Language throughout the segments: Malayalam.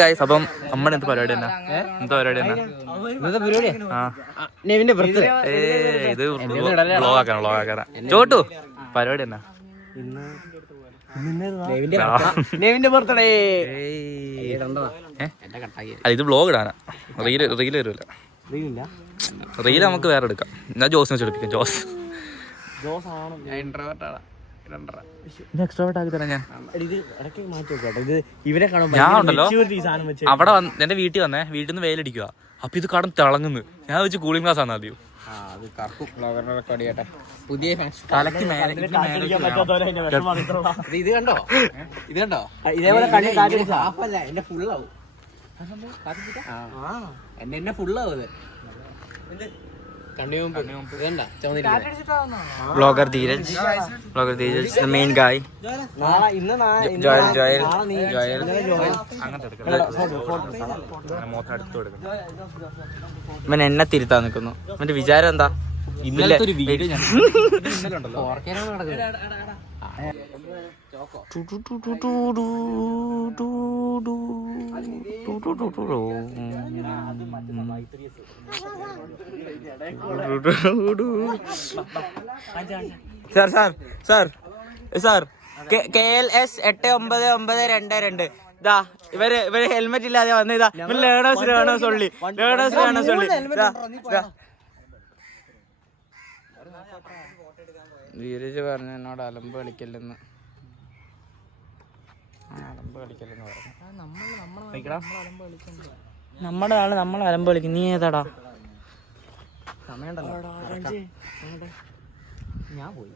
ഗൈസ്, അപ്പം നമ്മുടെ എന്ത് പരിപാടി തന്നെ? എന്താ പരിപാടി തന്നെ? ഇത് വ്ളോഗാക്കാനാ ചോട്ടു പരിപാടി തന്നെ. ഇത് വ്ളോഗ് ഇടാനാ. റീല് വരൂല. റീല് നമുക്ക് വേറെ എടുക്കാം. ഞാൻ ജോസിനെ വെച്ചെടുപ്പിക്കാം. ജോസ് ഞാൻ ഉണ്ടല്ലോ അവിടെ എന്റെ വീട്ടിൽ വന്നേ, വീട്ടിൽ നിന്ന് വെയിലടിക്കുക. അപ്പൊ ഇത് കടം തിളങ്ങുന്നു. ഞാൻ വെച്ച് കൂളിംഗ് ഗ്ലാസ് ആണ് ആദ്യം. ഇത് കണ്ടോ, ഇത് കണ്ടോ, ഇതേപോലെ എന്നെ ഫുള്ളാവും. Vlogger Dheeraj, the main guy. Joel. ഇവൻ എന്നെ തിരുത്താൻ നിൽക്കുന്നു. അവന്റെ വിചാരം എന്താ? സാർ KLS 8992 ഇതാ ഇവര് ഹെൽമെറ്റ് ഇല്ലാതെ വന്ന ഇതാ ലേണേഴ്സ് ഉള്ളി. ധീരജ് പറഞ്ഞു എന്നോട് അലമ്പ് കളിക്കല്ലെന്ന് പറഞ്ഞു. നമ്മുടെ ആള് നമ്മൾ അലമ്പ് കളിക്കും. നീ ഏതാടാ? ഞാൻ പോയി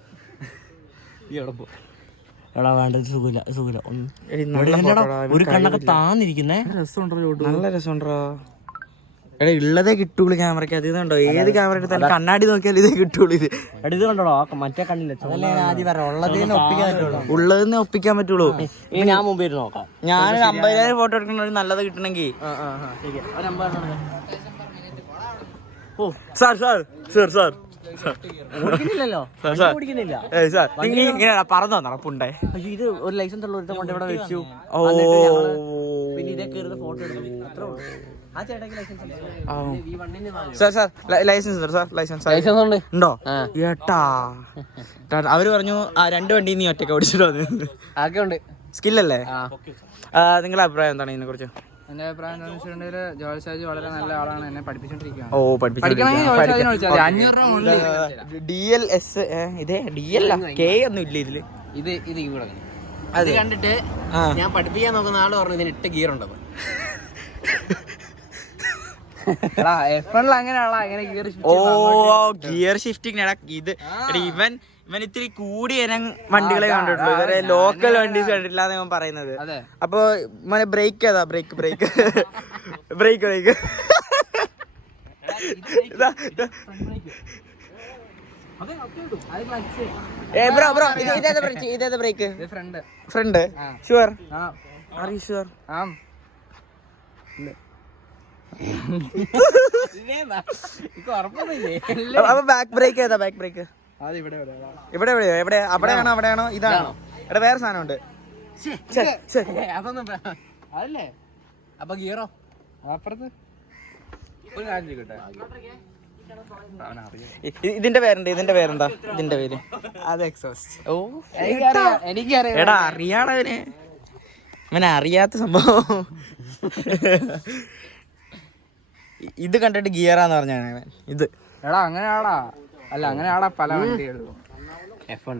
എടാ വേണ്ടത് സുഖമില്ല. ഒരു കണ്ണൊക്കെ താന്നിരിക്കുന്നേ. നല്ല രസമുണ്ടോ? എടാ ഉള്ളതേ കിട്ടുള്ളൂ ക്യാമറയ്ക്ക്. അത് ഇതുണ്ടോ? ഏത് ക്യാമറ എടുത്താലും കണ്ണാടി നോക്കിയാൽ ഇതേ കിട്ടുള്ളൂ. ഇത് ഇത് കണ്ടോ മറ്റേ കണ്ണില്ല. ഉള്ളതെന്ന് ഒപ്പിക്കാൻ പറ്റുള്ളൂ. ഞാൻ മുമ്പ് നോക്കാം. ഞാൻ 50,000 ഫോട്ടോ എടുക്കണ ഒരു നല്ലത് കിട്ടണമെങ്കിൽ പറന്നു നടപ്പുണ്ടേ. ഇത് ഒരു ലൈസൻസ് ഉള്ള ഒരുത്തം കൊണ്ട് ഇവിടെ വെച്ചു. പിന്നെ ഇതേ കയറുന്ന ഫോട്ടോ എടുക്കും. അത്രേ ഉള്ളൂ. ലൈസൻസ് ഉണ്ടോ? ഏട്ടാ അവര് പറഞ്ഞു 2 വണ്ടി നീ ഒറ്റയ്ക്ക് ഓടിച്ചിട്ട് വന്നു. സ്കില്ലല്ലേ? നിങ്ങളുടെ അഭിപ്രായം എന്താണ് ഇതിനെ കുറിച്ച്? എന്റെ അഭിപ്രായം എന്താണെന്ന് വെച്ചിട്ടുണ്ടെങ്കിൽ ജോയൽ ഷാജി വളരെ നല്ല ആളാണ്. എന്നെ പഠിപ്പിച്ചോണ്ടിരിക്കുകയാണ്. DLS ഇതേ DL K ഒന്നും ഇല്ല ഇതില്. ഇത് ഇവിടെ അത് കണ്ടിട്ട് ഞാൻ പഠിപ്പിക്കാൻ നോക്കുന്ന ആള് പറഞ്ഞു ഇതിന് 8 ഗിയർ ഉണ്ടെന്ന്. Gear shifting. ഇത് ഇവൻ ഇത്തിരി കൂടിയ വണ്ടികളെ കണ്ടിട്ടുള്ളൂ. ഇവരെ ലോക്കൽ വണ്ടീസ് കണ്ടിട്ടില്ല എന്ന് പറയുന്നത്. അപ്പൊ മോനെ ബ്രേക്ക് ഏതാ? ബ്രേക്ക് ഇതേതാ brake? Front. Sure? Are you sure? അപ്പൊ ബാക്ക് ബ്രേക്ക് ഏതാ? ബാക്ക് ബ്രേക്ക് ഇവിടെ അവിടെയാണോ അവിടെയാണോ ഇതാണോ? ഇവിടെ വേറെ സാധനം ഉണ്ട്. അതല്ലേ? അപ്പൊ ഗിയറോ അപ്പുറത്ത് ഒരു കാര്യം ചെയ്യട്ടെ. ഇതിന്റെ പേരെന്താ? ഇതിന്റെ പേര്? അത് എക്സോസ്റ്റ്. ഓ എനിക്കറിയാം. എടാ അറിയാണവന്. അവനെ അറിയാത്ത സംഭവം. ഇത് കണ്ടിട്ട് ഗിയറാന്ന് പറഞ്ഞാണ് ഇത്. എടാ അങ്ങനെയാടാ. അല്ല അങ്ങനെയാടാ പല വണ്ടികളിലും. F1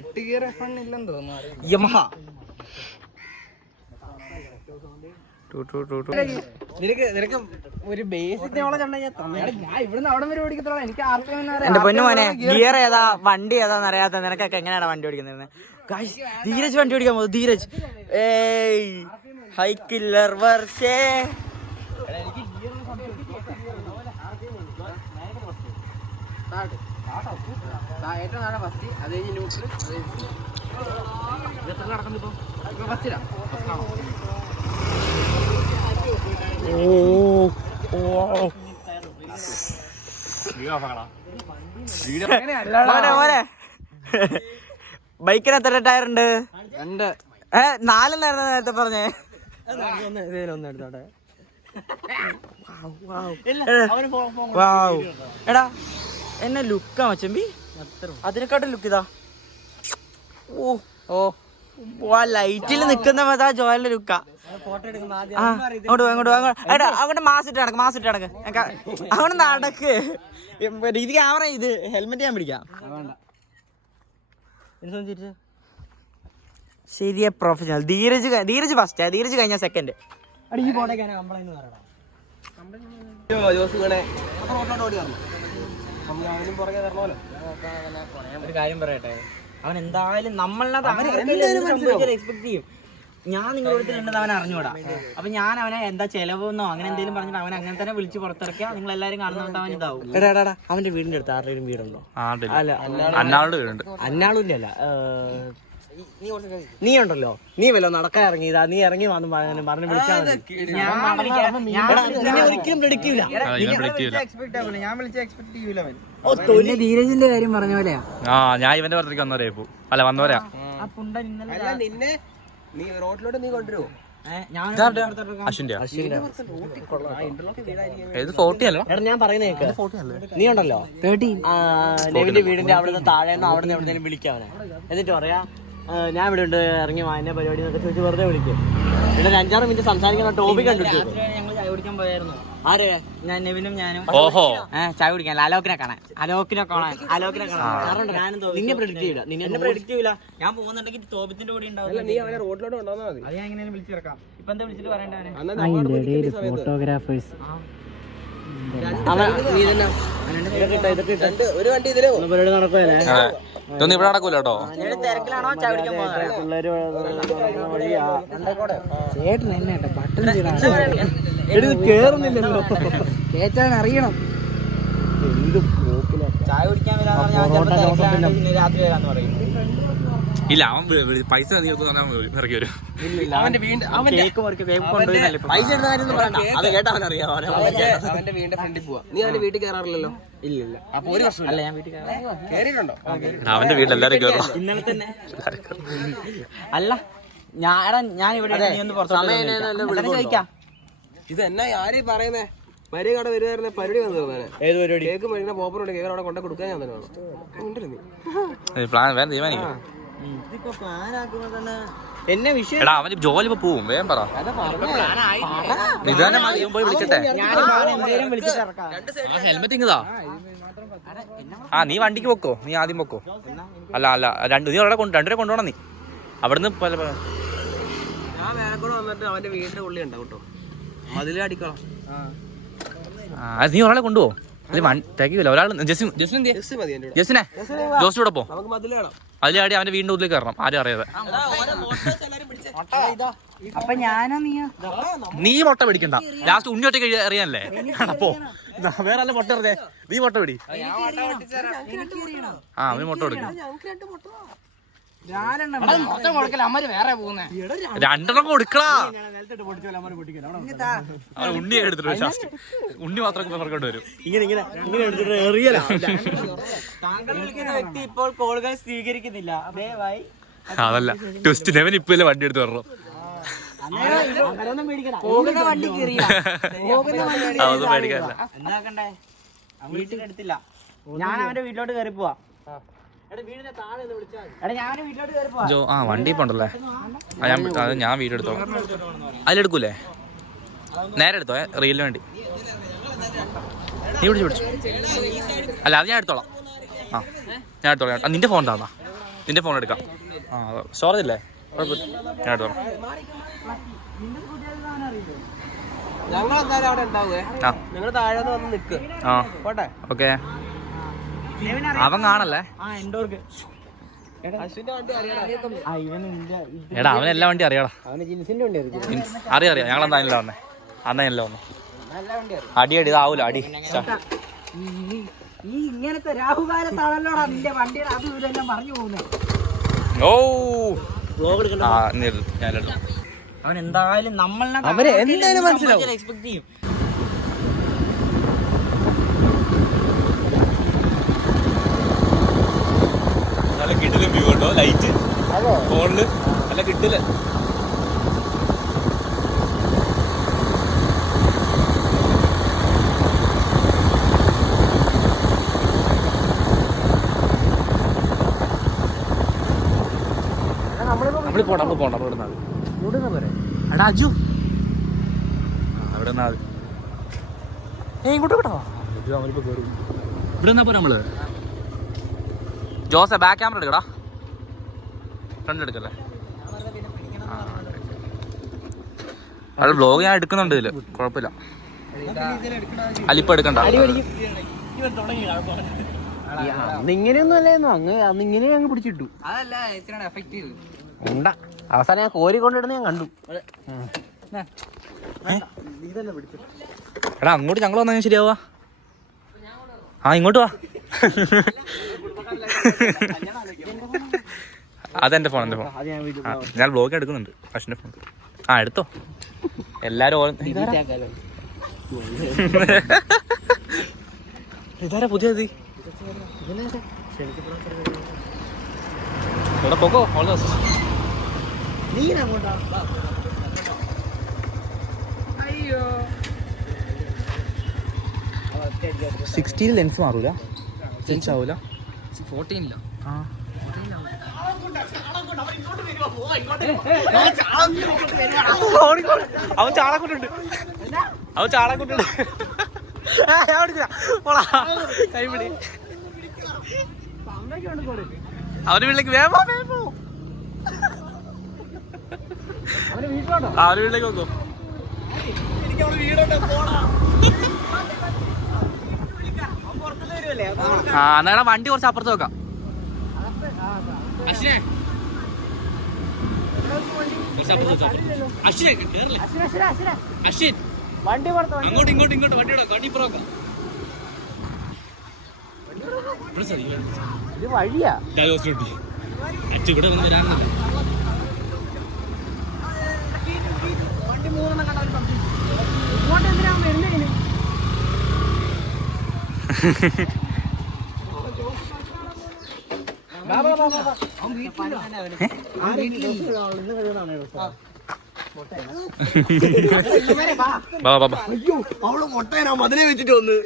8 ഗിയർ F1 ഇല്ലെന്ന് തോന്നുന്നു. യമഹ നിനക്ക് ഒരു ബേസിക് നോളജ് ഉണ്ടെങ്കിൽ ഞാൻ ഇവിടുന്ന് അവിടെ വരെ ഓടിക്കത്തോളാം. എനിക്ക് എന്റെ പൊന്നു മോനെ ഗിയർ ഏതാ വണ്ടി ഏതാന്ന് അറിയാത്ത നിനക്കൊക്കെ എങ്ങനെയാണ് വണ്ടി ഓടിക്കുന്നത്? ധീരജ് വണ്ടി ഓടിക്കാൻ പോകും. ധീരജ് ഹൈ കില്ലർ വർഷേ. ഏറ്റവും നാളെ ഫസ്റ്റ് അത് കഴിഞ്ഞ് ന്യൂട്രൽ നടക്കുന്നിപ്പോ ഫസ്റ്റിലാ. ബൈക്കിന് എത്ര ടയർ ഉണ്ട്? നാലെണ്ണായിരുന്നു നേരത്തെ പറഞ്ഞേ. എടാ എന്നെ ലുക്കാ മച്ചമ്പി, അതിനെക്കാട്ടും ലുക്ക് ഇതാ. ഓ ലൈറ്റിൽ നിക്കുന്ന ജോയലിന്റെ ലുക്കാ. അങ്ങോട്ട് മാസിട്ട് നടക്ക്. അങ്ങോട്ട് നടക്ക്. ഇത് ക്യാമറ, ഇത് ഹെൽമെറ്റ് ഞാൻ പിടിക്കാം. ശരിയാ പ്രൊഫഷണൽ. ധീരജ് ഫസ്റ്റ്, ധീരജ് കഴിഞ്ഞ സെക്കൻഡ്. ഒരു കാര്യം പറയട്ടെ, അവൻ എന്തായാലും എക്സ്പെക്ട് ചെയ്യും. ഞാൻ നിങ്ങളുടെ അവൻ അറിഞ്ഞൂടാ. അപ്പൊ ഞാൻ അവനെ എന്താ ചെലവെന്നോ അങ്ങനെ എന്തെങ്കിലും പറഞ്ഞിട്ട് അവൻ അങ്ങനെ തന്നെ വിളിച്ച് പുറത്തിറക്കിയാ നിങ്ങൾ എല്ലാരും കാണുന്ന അവൻ ഇതാവും. അവന്റെ വീടിന്റെ അടുത്ത് ആരുടെയും വീടുണ്ടോ? അല്ല, അന്നാളുന്റെ അല്ല, നീ ഉണ്ടല്ലോ, നീ വല്ലോ നടക്കാൻ ഇറങ്ങിയതാ, നീ ഇറങ്ങി വന്ന് പറഞ്ഞ് വിളിച്ചാൽ ഒരിക്കലും പ്രഡിക്റ്റ് ചെയ്യൂല. ധീരജിന്റെ കാര്യം പറഞ്ഞ പോലെയാ. ഞാൻ ഇവന്റെ പുറത്തേക്ക് വന്നവരാ. നിന്നെ നീ റോഡിലോട്ട് നീ കൊണ്ടുവരുമോ? ഞാൻ പറയുന്നത് നീ ഉണ്ടല്ലോ നെവിന്റെ വീടിന്റെ അവിടെ നിന്ന് താഴെ അവിടെ നിന്ന് എവിടെയും വിളിക്കാവനെ, എന്നിട്ട് പറയാ ഞാൻ ഇവിടെ ഉണ്ട്, ഇറങ്ങി വായന പരിപാടി എന്നൊക്കെ ചോദിച്ച് വെറുതെ വിളിക്കും. പിന്നെ 5-6 മിനിറ്റ് സംസാരിക്കുന്ന ടോപ്പിക് കണ്ടിട്ട് ഞങ്ങൾ ചായ കുടിക്കാൻ പോയായിരുന്നു. ആര്? ഞാൻ നെവിനും ഞാനും ചായ കുടിക്കാൻ അലോക്കിനെ കാണാൻ. നിന്നെ പ്രെഡിക്റ്റ് ചെയ്യില്ല, നിന്നെ പ്രെഡിക്റ്റ് ചെയ്യില്ല. ഞാൻ പോകുന്നുണ്ടെങ്കിൽ തോപത്തിന്റെ കൂടെ ഉണ്ടാവും. നീ അവനെ റോഡിലോട്ട് കൊണ്ടുവന്നാൽ മതി. അത് ഞാൻ എങ്ങനെ വിളിച്ചിറക്കാം. ഇപ്പൊ എന്താ വിളിച്ചിട്ട് പറയണ്ടേ? ഫോട്ടോഗ്രാഫേഴ്സ് ഒരു വണ്ടി ഇതിലോ പരിപാടി നടക്കുമല്ലേ? ഇതൊന്നും ഇവിടെ നടക്കൂല കേട്ടോ. തിരക്കിലാണോ ചായ കുടിക്കാൻ പോകുന്നത്? ചേട്ടൻ എന്നെ ബട്ടൺ കേറുന്നില്ലല്ലോ, കേറ്റാൻ അറിയണം. ചായ കുടിക്കാൻ രാത്രി വരാന്ന് പറയും. ഇല്ല, അവൻ പൈസ ഇറക്കി വരും. പൈസ എടുത്ത കാര്യം പറയണ്ട, അത് കേട്ടാ അവൻ അറിയാം. അവന്റെ വീടിന്റെ ഫ്രണ്ടിൽ പോവാ. നീ അവന്റെ വീട്ടിൽ കയറാറില്ലല്ലോ? ഇല്ല. അപ്പൊ ഒരു പ്രശ്നം അല്ല, ഞാൻ വീട്ടിൽ കയറിയിട്ടുണ്ടോ? അവന്റെ വീട്ടിൽ എല്ലാരും കയറും. ഇന്നലെ തന്നെ അല്ല, ഞാൻ ഇവിടെ ചോദിക്കാം. ഇത് എന്നാ ആര് പറയുന്നേ? പരിപാടി കട വരുവായിരുന്നെ, പരിപാടി വന്നു തീർന്നേ. ഏത് പരിപാടി? കേക്ക് മേടിക്കുന്ന പോപ്പറുണ്ട്, കേക്ക് അവിടെ കൊണ്ട കൊടുക്കാൻ ഞാൻ തന്നെ വേറെ തീരുമാനിക്കും. എന്നെ വിഷയം എടാ, അവന് ജോലി ഇപ്പൊ പോവും. വേഗം പറ. നിധാനം പോയി വിളിച്ചിട്ടെ. ഹെൽമെറ്റ് ഇങ്ങതാ. നീ വണ്ടിക്ക് പൊക്കോ, നീ ആദ്യം പൊക്കോ. അല്ല നീ അവിടെ രണ്ടുപേരെ കൊണ്ടുപോകണം. നീ അവിടുന്ന് ഞാൻ വേറെ കൂടെ വന്നിട്ട് അവന്റെ വീടിന്റെ ഉള്ളി ഉണ്ടാവും കേട്ടോ, മതിലടിക്കണം. നീ ഒരാളെ കൊണ്ടുപോകും. തികയില്ല ഒരാൾ. ജസ്സിനെ ജോസിലൂടെ പോ. അതിലാടി അവന്റെ വീടിന്റെ ഉള്ളിൽ കയറണം, ആരും അറിയാതെ. അപ്പൊ ഞാനോ നീ മുട്ട പിടിക്കണ്ട, ലാസ്റ്റ് ഉണ്ണി ഒറ്റ അറിയാനല്ലേ. അപ്പോ വേറെ അല്ല മുട്ട എറിഞ്ഞേ, നീ മുട്ട പിടി. അവന് മുട്ട കൊടുക്കും. രണ്ടെണ്ണം കൊടുക്കടാ. ഉണ്ണി എടുത്തിട്ട് ലാസ്റ്റ് ഉണ്ണി മാത്രം പുറകോട്ട് വരും. താങ്കൾ വിളിക്കുന്ന വ്യക്തി ഇപ്പോൾ കോളുകൾ സ്വീകരിക്കുന്നില്ല, ദയവായി. അതല്ല ട്വിസ്റ്റ്, നെവൻ ഇപ്പൊ വണ്ടി എടുത്ത് വരണം. പോകുന്ന വണ്ടിക്ക് അതൊന്നും പേടിക്കാനില്ല. എന്താക്കണ്ടേ? വീട്ടിലെടുത്തില്ല, ഞാൻ അവന്റെ വീട്ടിലോട്ട് കയറി പോവാ. വണ്ടി ഇപ്പൊ ഉണ്ടല്ലേ, ഞാൻ വീഡിയോ എടുത്തോളാം. അതിലെടുക്കൂലേ? നേരെ എടുത്തോ, റീലിന് വേണ്ടി. നീ പിടിച്ചു. അല്ല, അത് ഞാൻ എടുത്തോളാം. ഞാൻ എടുത്തോളാം. നിന്റെ ഫോൺ താന്നാ, നിന്റെ ഫോൺ എടുക്കാം. സ്റ്റോറേജ് ഇല്ലേ? കുഴപ്പമില്ല, ഞാൻ എടുത്തോളാം. ഞങ്ങളെന്തായാലും അവിടെ ഉണ്ടാവേ, നിങ്ങൾ താഴെ വന്ന് നിക്ക്. ഓക്കെ. അവൻ കാണല്ലേ? എടാ, അവൻ എല്ലാ വണ്ടി അറിയാടാ. അറിയാം, ഞങ്ങൾ എന്തായാലും വന്നേ. അന്നല്ല വന്നു. അടി ഇതാവൂല, അടി. ഇങ്ങനത്തെ രാഹുകാലത്താണല്ലോടാ നിന്റെ വണ്ടിയുടെ അത് ഇതെല്ലാം പറഞ്ഞു പോകുന്നത്. അവൻ എന്തായാലും നമ്മളെ മനസ്സിലാവും, എക്സ്പെക്ട് ചെയ്യും. നല്ല കിടിലൻ വ്യൂ ഉണ്ടോ, ലൈറ്റ് ഫോണില്. അല്ല കിട്ടില്ല. നമ്മള് പോണ്ട അവിടെ എടാ അജു അവിടെ ഇങ്ങോട്ട് കേട്ടോ ഇവിടെ നിന്നാ പോരാ നമ്മള്. ജോസെ ബാക്ക് ക്യാമറ എടുക്കടാ, ഫ്രണ്ട് എടുക്കല്ലേ. അത് ബ്ലോഗ് ഞാൻ എടുക്കുന്നുണ്ട് ഇതില്, കുഴപ്പമില്ല. അലിപ്പ എടുക്കണ്ട. അന്നിങ്ങനെയൊന്നും അല്ലായിരുന്നു, അന്നിങ്ങനെ അങ്ങ് പിടിച്ചിട്ടു. അതല്ല എഫക്റ്റീവ് ഉണ്ട അവസാനം ഞാൻ കോരി കൊണ്ടിടുന്ന ഞാൻ കണ്ടു. എടാ അങ്ങോട്ട് ഞങ്ങൾ വന്നാൽ ശരിയാവാ. ആ ഇങ്ങോട്ട് വാ. അതെന്റെ ഫോൺ, എന്റെ ഫോൺ. ഞാൻ ബ്ലോഗ് എടുക്കുന്നുണ്ട് അശ്വിന്റെ ഫോൺ. ആ എടുത്തോ. എല്ലാരും ഇതാരാ പുതിയത്? എടാ പോക്കോ. All the best. 16 ലെൻസ് മാറൂല, സെൻസ് ആവൂല. 14 അവൻ ചാളക്കൂട്ടുണ്ട്. കൈപിടി അവന് വീട്ടിലേക്ക് വേഗം അവന് വീട്ടിലേക്ക് നോക്കോ. ആ എന്നാ വണ്ടി കുറച്ച് അപ്പുറത്ത് വെക്കാം. അങ്ങോട്ട് ഇങ്ങോട്ട് വണ്ടി വിടാം. വണ്ടി ഇപ്പുറം വെക്കാം. ഇത് വഴിയാ. ഇവിടെ വന്ന് വരാനാണ്. അവള് മുട്ടേനാ മതിനെ വെച്ചിട്ട് വന്ന്.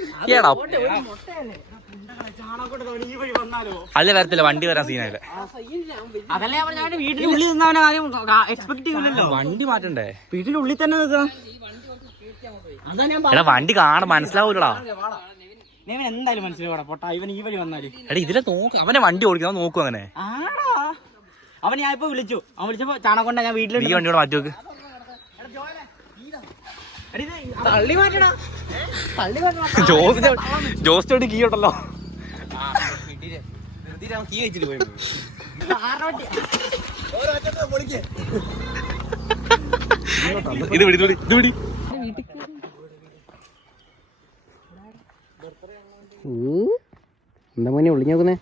അല്ലേ വരത്തില്ല, വണ്ടി വരാൻ സീനായില്ല. അതല്ലേ ഞാൻ വീട്ടിന്റെ ഉള്ളിൽ നിന്നവനെ കാര്യം എക്സ്പെക്ട് ചെയ്യില്ലല്ലോ. വണ്ടി മാറ്റണ്ടേ? വീട്ടിന്റെ ഉള്ളിൽ തന്നെ നിൽക്കാം. അതാ ഞാൻ എടാ വണ്ടി കാണാൻ മനസ്സിലാവൂലടാ. എന്തായാലും മനസ്സിലാവൂടാ പൊട്ടാ. ഇവൻ ഈ വഴി വന്നാല് എടാ ഇതിലെ നോക്ക്, അവനെ വണ്ടി ഓടിക്കാൻ നോക്കും. അങ്ങനെ ആടാ അവൻ ഞാൻ ഇപ്പൊ വിളിച്ചു. അവൻ വിളിച്ചപ്പോ ചാണകൊണ്ട ഞാൻ വീട്ടിൽ. നീ വണ്ടിയോട് മാറ്റി നോക്ക്. തള്ളി മാറ്റണം. ജോസിനോട് കീ ഉണ്ടല്ലോ. കീ വെച്ചിട്ട് പോയി. ഇത് പിടി. എന്താ മോനെ ഒളിഞ്ഞു നോക്കുന്നേ?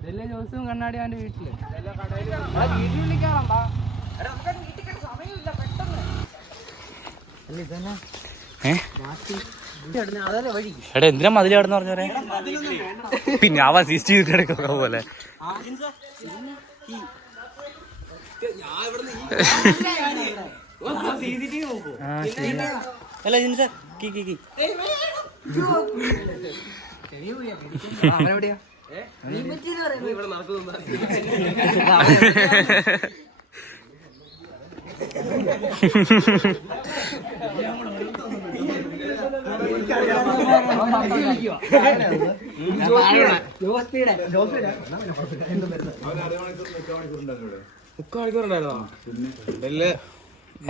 ഇതല്ലേ ജോസും കണ്ണാടി അവന്റെ വീട്ടില്. വീട്ടിൽ വിളിക്കാറുണ്ടാ? എടാ എന്തിനാ മതിൽ കിടന്ന് പറഞ്ഞോരെ? പിന്നെ അവൻ CCTV കിടക്കുന്ന പോലെ. അല്ല ജിൻസ കീ അവനെവിടെയാ?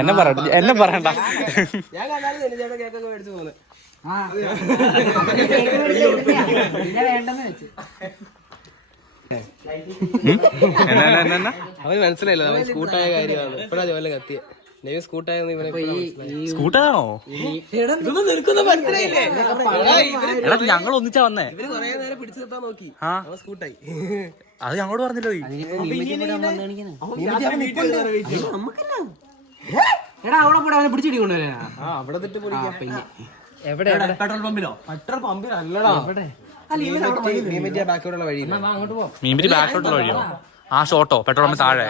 എന്നെ പറയണ്ട. ഞാൻ കേക്കൊക്കെ മേടിച്ചു പോകുന്നത്. അവന് മനസ്സിലായില്ല, അവൻ സ്കൂട്ടായ കാര്യമാണ്. ഇപ്പഴാ ജോലി കത്തിയ നെയ്മ് സ്കൂട്ടായെന്ന് ഇവനെ സ്കൂട്ടാണോ? മനസ്സിലായില്ലേ? എടാ ഞങ്ങൾ ഒന്നിച്ചാ വന്നേ. ഇവര് കൊറേ നേരം പിടിച്ചു നിർത്താൻ നോക്കി, അവൻ സ്കൂട്ടായി. അത് ഞങ്ങളോട് പറഞ്ഞല്ലോ. എടാ അവിടെ കൂടെ അവനെ പിടിച്ചിടി കൊണ്ടുവരാ. അവിടെ തൊട്ട് പൊളിക്കാം. എവിടെ? പെട്രോൾ പമ്പിലോ? പെട്രോൾ പമ്പിലല്ലടാ. ബാക്കിയോടുള്ള വഴി അങ്ങോട്ട് പോ. മീൻപിരി ബാക്കോട്ടുള്ള വഴിയോ? ആ ഷോട്ടോ പെട്രോൾ പമ്പ് താഴെ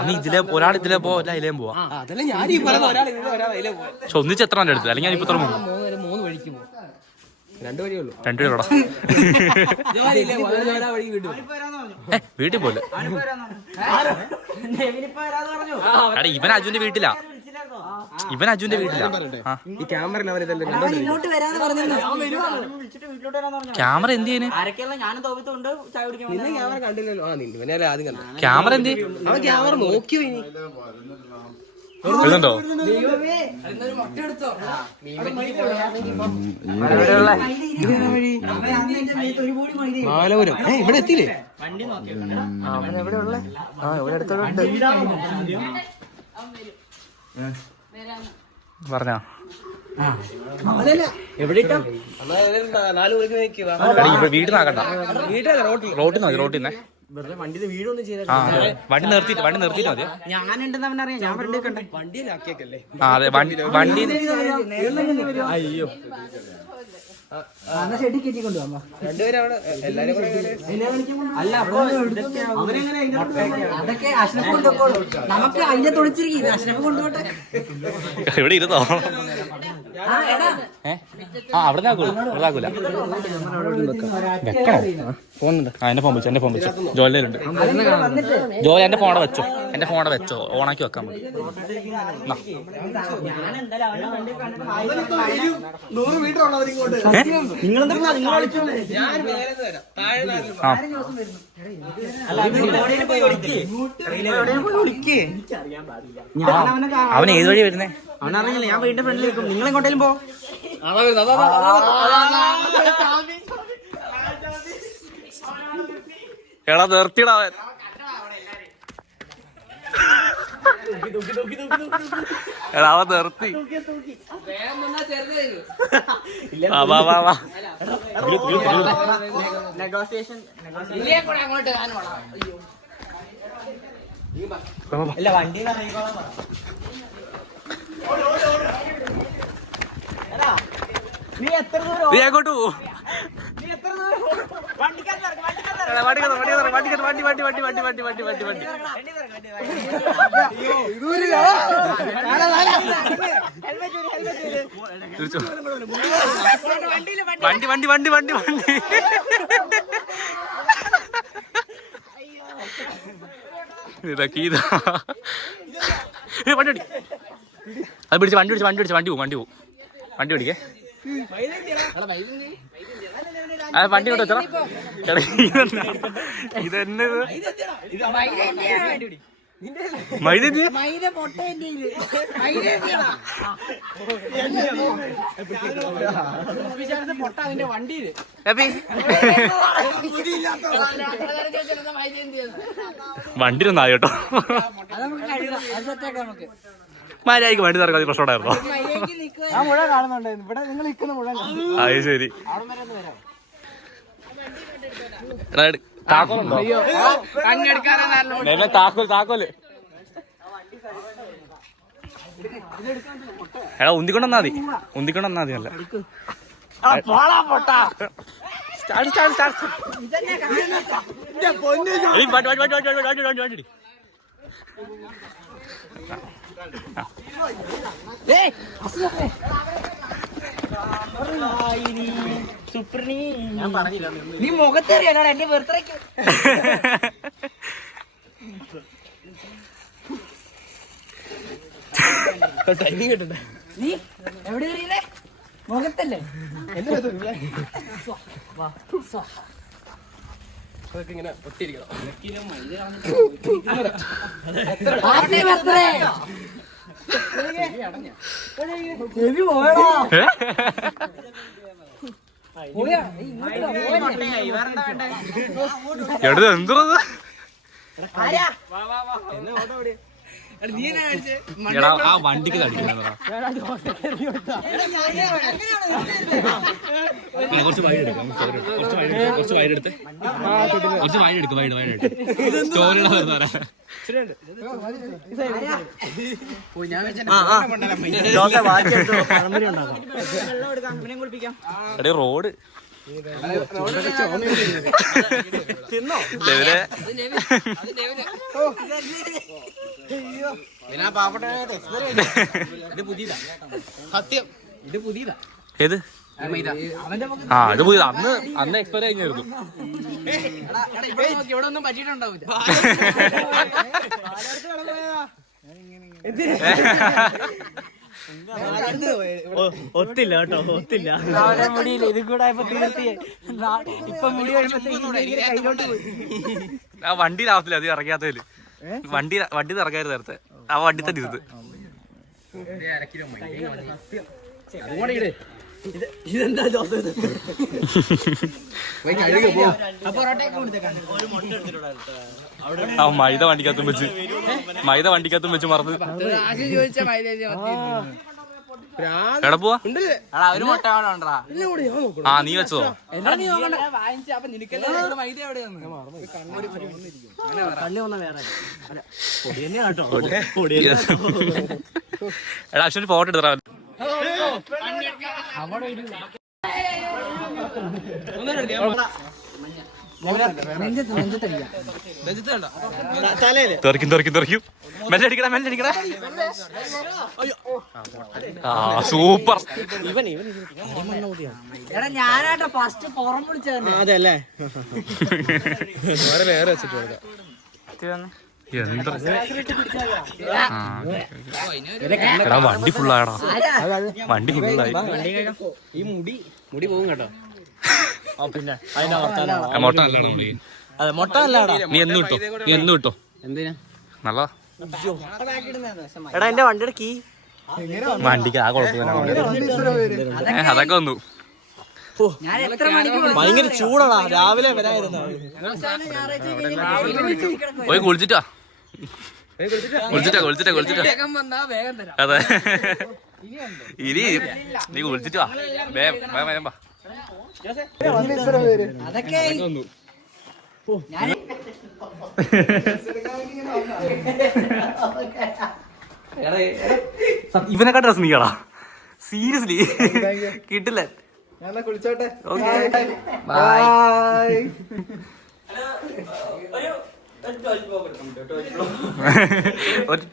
അന്ന് ഇതിലെ ഒരാൾ ഇതിലെ പോവാ ഇതിലേം പോവാ പക്ഷെ ഒന്നിച്ച് എത്ര എണ്ണം എടുത്തത് അല്ലെങ്കിൽ ഞാൻ ഇപ്പൊ തുടങ്ങും 3 വഴിക്ക് പോകും 2 വഴിയേ ഉള്ളൂ 2 വഴിയോടാ വീട്ടിൽ പോലെ ഇവൻ അജുന്റെ വീട്ടിലാ ക്യാമറ എന്ത് ചെയ്യുന്നു ക്യാമറ എന്ത് ക്യാമറ നോക്കിയോ ഇനി എഴുതുണ്ടോ ഇവിടെ എത്തിയില്ലേ പറഞ്ഞോ വീട്ടിൽ നാക്കണ്ട റോട്ടിൽ നോക്കി റോട്ടിൽ നിന്ന് വണ്ടി നിർത്തിയിട്ട് മതി അതെ വണ്ടി അയ്യോ നമുക്ക് അതിന്റെ തൊളിച്ചിരിക്കും അശ്രഫ് കൊണ്ടുപോട്ടെ ഇവിടെ ഇരുന്നോ അവിടെ ആക്കൂല എന്റെ ഫോൺ വിളിച്ചു ജോലിയിലുണ്ട് ജോലി എന്റെ ഫോൺ വെച്ചോ ഓണാക്കി വെക്കാൻ മതി അവൻ ഏത് വഴി വരുന്നേ അവനറിയില്ല ഞാൻ വീടിന്റെ ഫ്രണ്ടിൽ നിൽക്കും നിങ്ങൾ എങ്ങോട്ടേലും പോ എടാ നിർത്തിയിടാവൻ എടാ അവൻ നിർത്തി വണ്ടി നീ എത്ര ദൂരം നീ അങ്ങോട്ട് പോ വണ്ടി ഇതൊക്കെ ഇതാ വണ്ടി അത് പിടിച്ച് വണ്ടി പോവും വണ്ടി പിടിക്കേ വണ്ടി കൊണ്ട് വെച്ചാ ഇതെന്നെ വണ്ടിയിലൊന്നും ആയോട്ടോ മര്യാദക്ക് വണ്ടി നടക്കാതെ പ്രശ്നം ഉണ്ടായിരുന്നോ അത് ശരി താക്കോലുണ്ടോ താക്കോല് എടാ ഉന്തിക്കൊണ്ടെന്നാ മതി അല്ല നീ മുഖത്തേറിയാ എന്നെ വെറുതെ നീ എവിടെ മുഖത്തല്ലേ ഇങ്ങനെ ഒട്ടിയിരിക്കണം എന്തത് എടാ ആ വണ്ടിക്ക് തടിക്കുന്നതാ കുറച്ച് വൈഡ് എടുക്കാം കുറച്ച് വൈഡ് എടുത്ത് സ്റ്റോറിയുടെ വരുന്നവരാ എടേ റോഡ് തിന്നോ? ഏത്? ആ ഇത് പുതിയതാ. അന്ന് എക്സ്പയർ കഴിഞ്ഞായിരുന്നു. ഇവിടെ ഒന്നും പറ്റിയിട്ടുണ്ടാവില്ല. ഒത്തില്ല കേട്ടോ, ഒത്തില്ല. മുടിയില്ല, ഇത് കൂടെ ഇപ്പൊ മുടി കയ്യിലോട്ട് പോയി. ആ വണ്ടിയിലാവത്തില്ല അത് ഇറങ്ങിയാത്തതില്. വണ്ടി ഇറങ്ങായിരുന്നു നേരത്തെ. ആ വണ്ടി തന്നെ ഇരുന്ന്. ഇതെന്താ ജോസഫ്? ആ മൈദ വണ്ടിക്കകത്തും വെച്ച് മറന്ന്. എവിടെ പോവാ? ഒരു മുട്ട വേണോണ്ടാ. ആ നീ വെച്ചോ? കണ്ണി വന്ന വേറെ പൊടി തന്നെയാ കേട്ടോ. എടാ അശ്വിന് ഫോട്ടോ എടുത്തറ. തെറിക്കും. മെല്ലെ അടിക്കടാ. ആ സൂപ്പർ. ഞാനാട്ടോ ഫസ്റ്റ് പുറം വിളിച്ചത്. അതെല്ലേ എടാ വണ്ടി ഫുള്ളായടാ. വണ്ടി ഫുള്ളായി. ഈ മുടി പോകും കേട്ടോ. പിന്നെ മൊട്ട അല്ലാടാ. അതെ മൊട്ട അല്ലാടാ. നീ എന്ന് കിട്ടോ? എന്തിനാ? നല്ല എടാ എന്റെ വണ്ടിയുടെ കീ വണ്ടിക്ക് ആ കുഴപ്പമില്ല. അതൊക്കെ വന്നു. ഭയങ്കര ചൂടാടാ. രാവിലെ വരായിരുന്നു. പോയി കുളിച്ചിട്ടാ. അതെ ഇനി നീ കുളിച്ചിട്ട് വാ. വേഗം വാ. ഇവനെക്കാ ഡ്രസ് നീക്കടാ. സീരിയസ്ലി കിട്ടില്ല. കുളിച്ചോട്ടെ.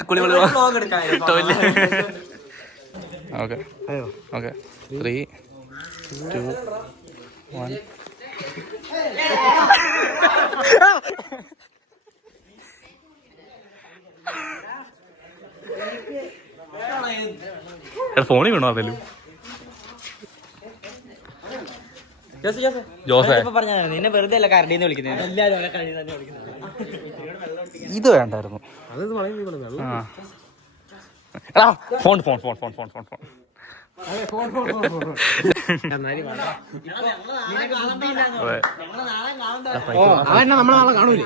കുളി ഓക്കെ 3, 2, 1. ഫോണിൽ വീണോ അതല്ലോ? ജോസേ നിന്നെ വെറുതെ അല്ല കരടിന്ന് വിളിക്കുന്നത്. ഇത് വേണ്ടായിരുന്നു. എടാ ഫോൺ നമ്മളെ നാളെ കാണൂലേ?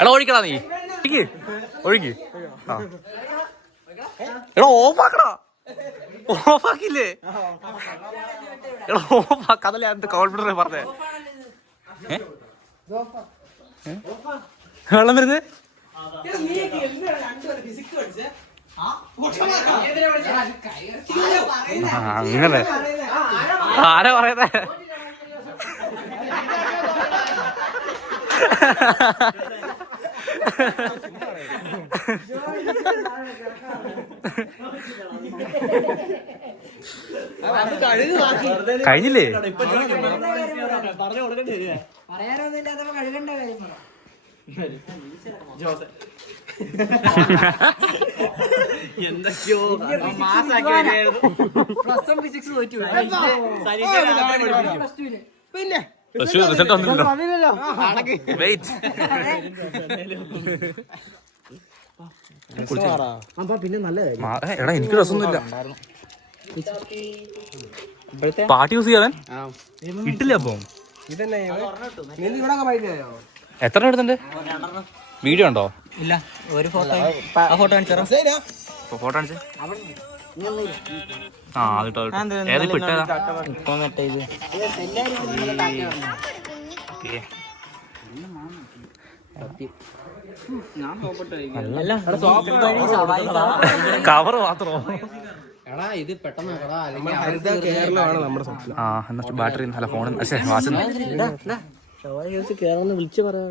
എടാ ഒഴിക്കടാ. നീ ഒഴുകി. എടാ ഓഫാക്കില്ലേ? എടാ ഓഫാക്ക്. അതല്ലേ എന്ത് കോൺഫിഡൻസ് പറഞ്ഞേ? വെള്ളം വരുന്നത് അങ്ങനെ ആരാ പറയുന്നേ? കഴിഞ്ഞില്ലേ? എന്തൊക്കെയോ പിന്നെ റിസൾട്ട് വന്നില്ലല്ലോ. വെയിറ്റ്. പിന്നെ നല്ലതായി. എടാ എനിക്ക് രസമൊന്നുമില്ല. പാട്ട് യൂസ് ചെയ്യാൻ ഇട്ടില്ല. അപ്പം എത്ര എടുത്തുണ്ട്? വീഡിയോ ഉണ്ടോ? ഇല്ല. ഒരു ഫോട്ടോ കാണിച്ചോ. ഫോട്ടോ കാണിച്ചേ. ആ അതിട്ടോ. ഏതിപ്പോ ഇട്ടേതാ? കവർ മാത്രമോ? എടാ ഇത് പെട്ടെന്ന് കേരളമാണ് നമ്മുടെ സ്വപ്നം. ആ എന്നാ ബാറ്ററി അല്ല ഫോൺ വാച്ച്. വിളിച്ചു പറയാ.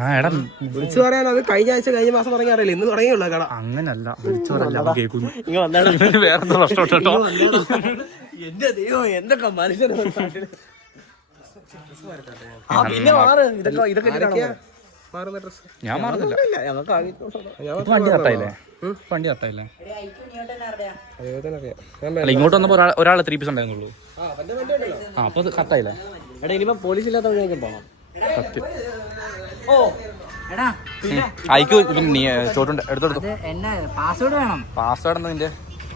ആ എടാ വിളിച്ചു പറയാൻ അത് കഴിഞ്ഞ മാസം തുടങ്ങി അറിയില്ല, ഇന്ന് തുടങ്ങിയുള്ള കട. അങ്ങനല്ല വിളിച്ചു പറയല്ല കേൾക്കുന്നു. ഇങ്ങ വന്നാണ് വേറെ പ്രശ്നം കേട്ടോ. എന്റെ ദൈവം എന്തൊക്കെ മനുഷ്യർ. പിന്നെ മാറ്. ഇതൊക്കെ മാറുന്ന ഡ്രസ് ഞാൻ മാറുന്നില്ല. ഞങ്ങൾക്ക് വണ്ടി കട്ടായില്ലേ? വണ്ടി കട്ടായില്ലേ? അറിയാം. അല്ല ഇങ്ങോട്ട് വന്നപ്പോ ഒരാളെ 3 പീസ് ഉണ്ടായിരുന്നുള്ളൂ. ആ അപ്പൊ കട്ടായില്ലേ? എടാ ഇനിയിപ്പോ പോലീസ് ഇല്ലാത്ത വഴിയൊക്കെ പോണം. സത്യം. ഓ അയക്കൂ. നീ ചോട്ടുണ്ട് എടുത്തെടുത്തു. എന്നെ പാസ്വേഡ് വേണം. പാസ്വേഡ് എന്നാ നിന്റെ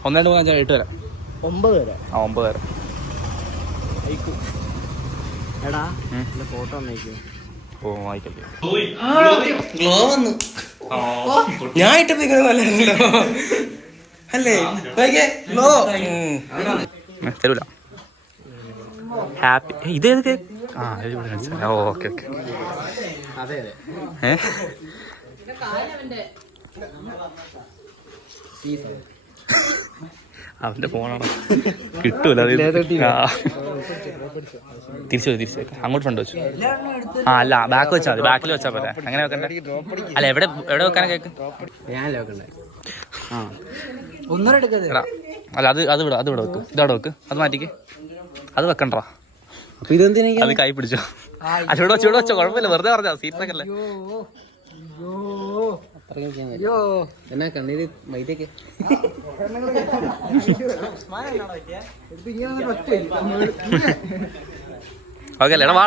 1 2 3 4 8 വരെ. 9 വരെ. ആ 9 വരെ. എടാ ഫോട്ടോ ഒന്നയക്കോ. ഓ വായിക്കല്ലേ. ഗ്ലോ വന്നു. ഞാൻ ഇട്ടപ്പോ നല്ലതാണല്ലോ അല്ലേ? ഗ്ലോ തരൂല. ഹാപ്പി ഇതേതൊക്കെ? ആ ഓക്കെ ഓക്കെ. അവന്റെ ഫോണാണ് കിട്ടൂല. തിരിച്ചു അങ്ങോട്ട് ഫ്രണ്ട് വെച്ചു. ആ അല്ല ബാക്ക് വെച്ചാൽ മതി. ബാക്കിൽ വെച്ചാൽ പോലെ അങ്ങനെ വെക്കണ്ടേ? അല്ല എവിടെ വെക്കാനാ കേക്ക്? എടാ അല്ല അത് ഇവിടെ വെക്ക്. ഇതവിടെ വെക്ക്. അത് മാറ്റിക്ക്. അത് വെക്കണ്ടാ. അപ്പൊ ഇതെന്തിനാ? അത് കൈ പിടിച്ചോ. അതിവിടെ വെച്ചോ കുഴപ്പമില്ല. വെറുതെ പറഞ്ഞാ സീറ്റൊക്കെ. എന്നാ കണ്ണീര് മൈദൊക്കെ ഓക്കെ അല്ലേ? എടാ വാ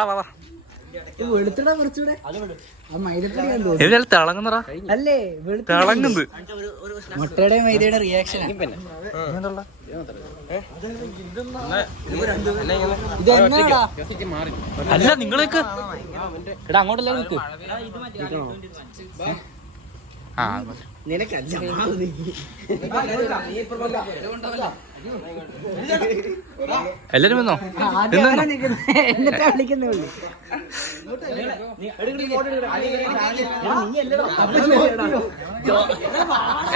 വെളുത്തിടാ കുറച്ചുകൂടെ. ഇതിൽ തിളങ്ങുന്നടാ. അല്ലേ തിളങ്ങുന്നത് മുട്ടയുടെ മൈദയുടെ റിയാക്ഷൻ. അല്ല നിങ്ങളൊക്കെ എടാ അങ്ങോട്ടല്ലേ നിൽക്ക്. ആ നിനക്ക് എല്ലാരും വന്നോ? എന്നിട്ടാ വിളിക്കുന്നേ ഉള്ളൂ.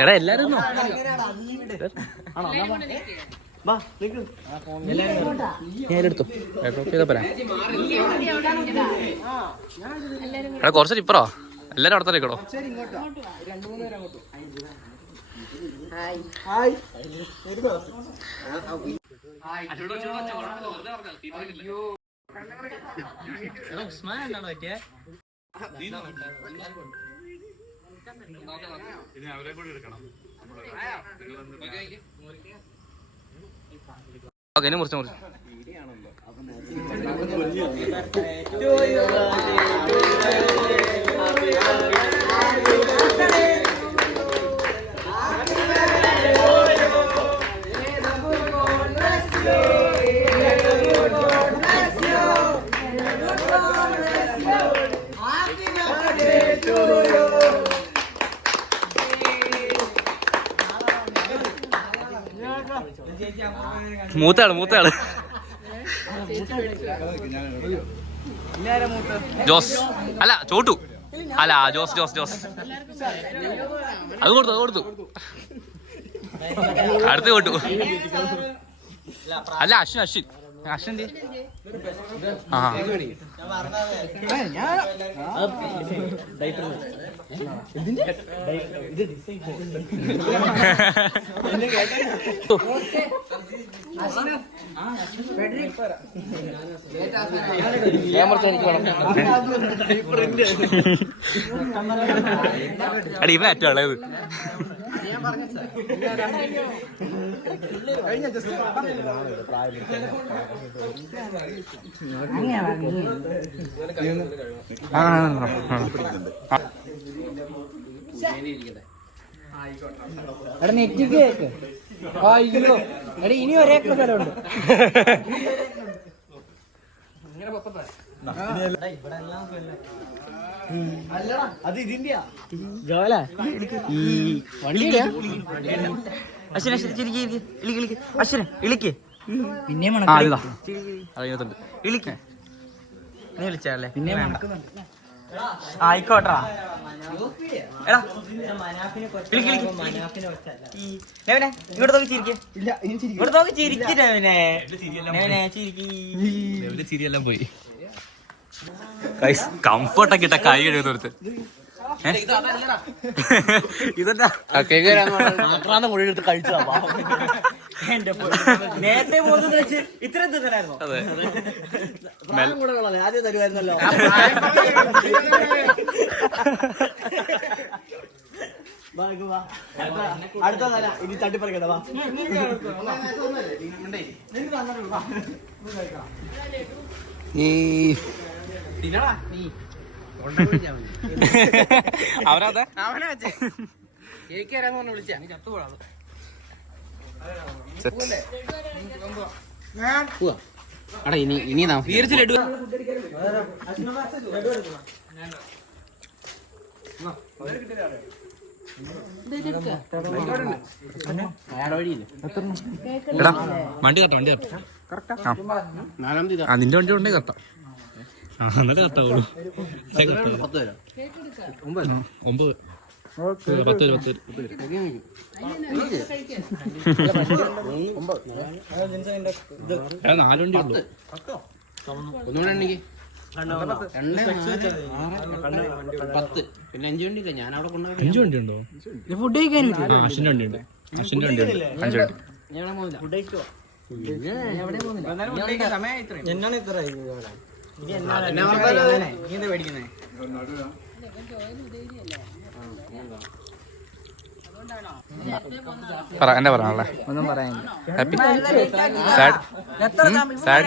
എടാ എല്ലാരും വന്നോ? ഞാനെടുത്തു. എടാ കുറച്ച് ഇപ്പറോ എല്ലാരും അവിടെ തന്നെ ഇക്കടോ. ഓക്കെ ഇനി മുറിച്ച് മൂത്തയാള് ജോസ് അല്ല ചോട്ടു അല്ല ജോസ് അത് കൊടുത്തു അടുത്ത് ചോട്ടു അല്ല അശ്വിൻ ആ അടി ഇവ ഏറ്റവും ഉള്ളത് എടാ നെറ്റിക്ക് കേക്ക്. അയ്യോ എടാ ഇനി ഒരേക്കർ സ്ഥലമുണ്ട്. അത് ഇതിന്റെയാ ജോല ഈ വണ്ടിയില്ല. ഇളിക്ക് പിന്നെ അതിനകത്തുണ്ട് നീ വിളിച്ചല്ലേ? പിന്നെ മണക്കുന്നുണ്ട്. ആയിക്കോട്ടാ എടാ ഇങ്ങോട്ട് നോക്കി ചിരിക്കേ ഇങ്ങോട്ട് നോക്കി ചിരിക്കുന്നവനെ ചിരിയെല്ലാം പോയി. കംഫർട്ടൊക്കെ ഇട്ട കൈ എഴുതുന്നത് ഇതെന്താ ആക്രാന്തം കൂടി എടുത്ത് കഴിച്ചതാ നേരത്തെ പോകുന്നത് വെച്ച് ഇത്രയും തരായിരുന്നോ? അതെ കൂടെ കൊള്ളാം, ആദ്യം തരുമായിരുന്നല്ലോ. അടുത്ത തല ഇനി തട്ടിപ്പറിക്കട്ടെ. വാ അവരതെ അവനെ വെച്ചേ കേൾക്കാരാന്ന് വിളിച്ചാ നീ ചത്തുപോടാ. എടാ ഇനി തീർച്ചയായിട്ടും എടാ വണ്ടി കറക്റ്റ് വണ്ടി കറക്റ്റ് നിന്റെ വണ്ടി ഉണ്ടെങ്കിൽ കറക്റ്റാ. എന്നിട്ട് കറക്റ്റാവുള്ളൂ. 9 10 4 വണ്ടി ഉള്ളൂ. ഒന്നുകൂടെ ഉണ്ടെങ്കിൽ 10 പിന്നെ 5 വണ്ടി ഇല്ല. ഞാൻ അവിടെ കൊണ്ടുപോയി 5 വണ്ടി ഉണ്ടോ? ഫുഡ് കഴിക്കാനില്ല. അശ്വിന്റെ വണ്ടി ഉണ്ട്. അശ്വിന്റെ വണ്ടി ഉണ്ട് 5 വണ്ടി. സമയം ഇത്രയും എന്നാണ് ഇത്ര പറ എന്റെ പറയാനല്ലേ ഒന്നും പറയാനില്ല. ഹാപ്പി സാഡ് സാഡ്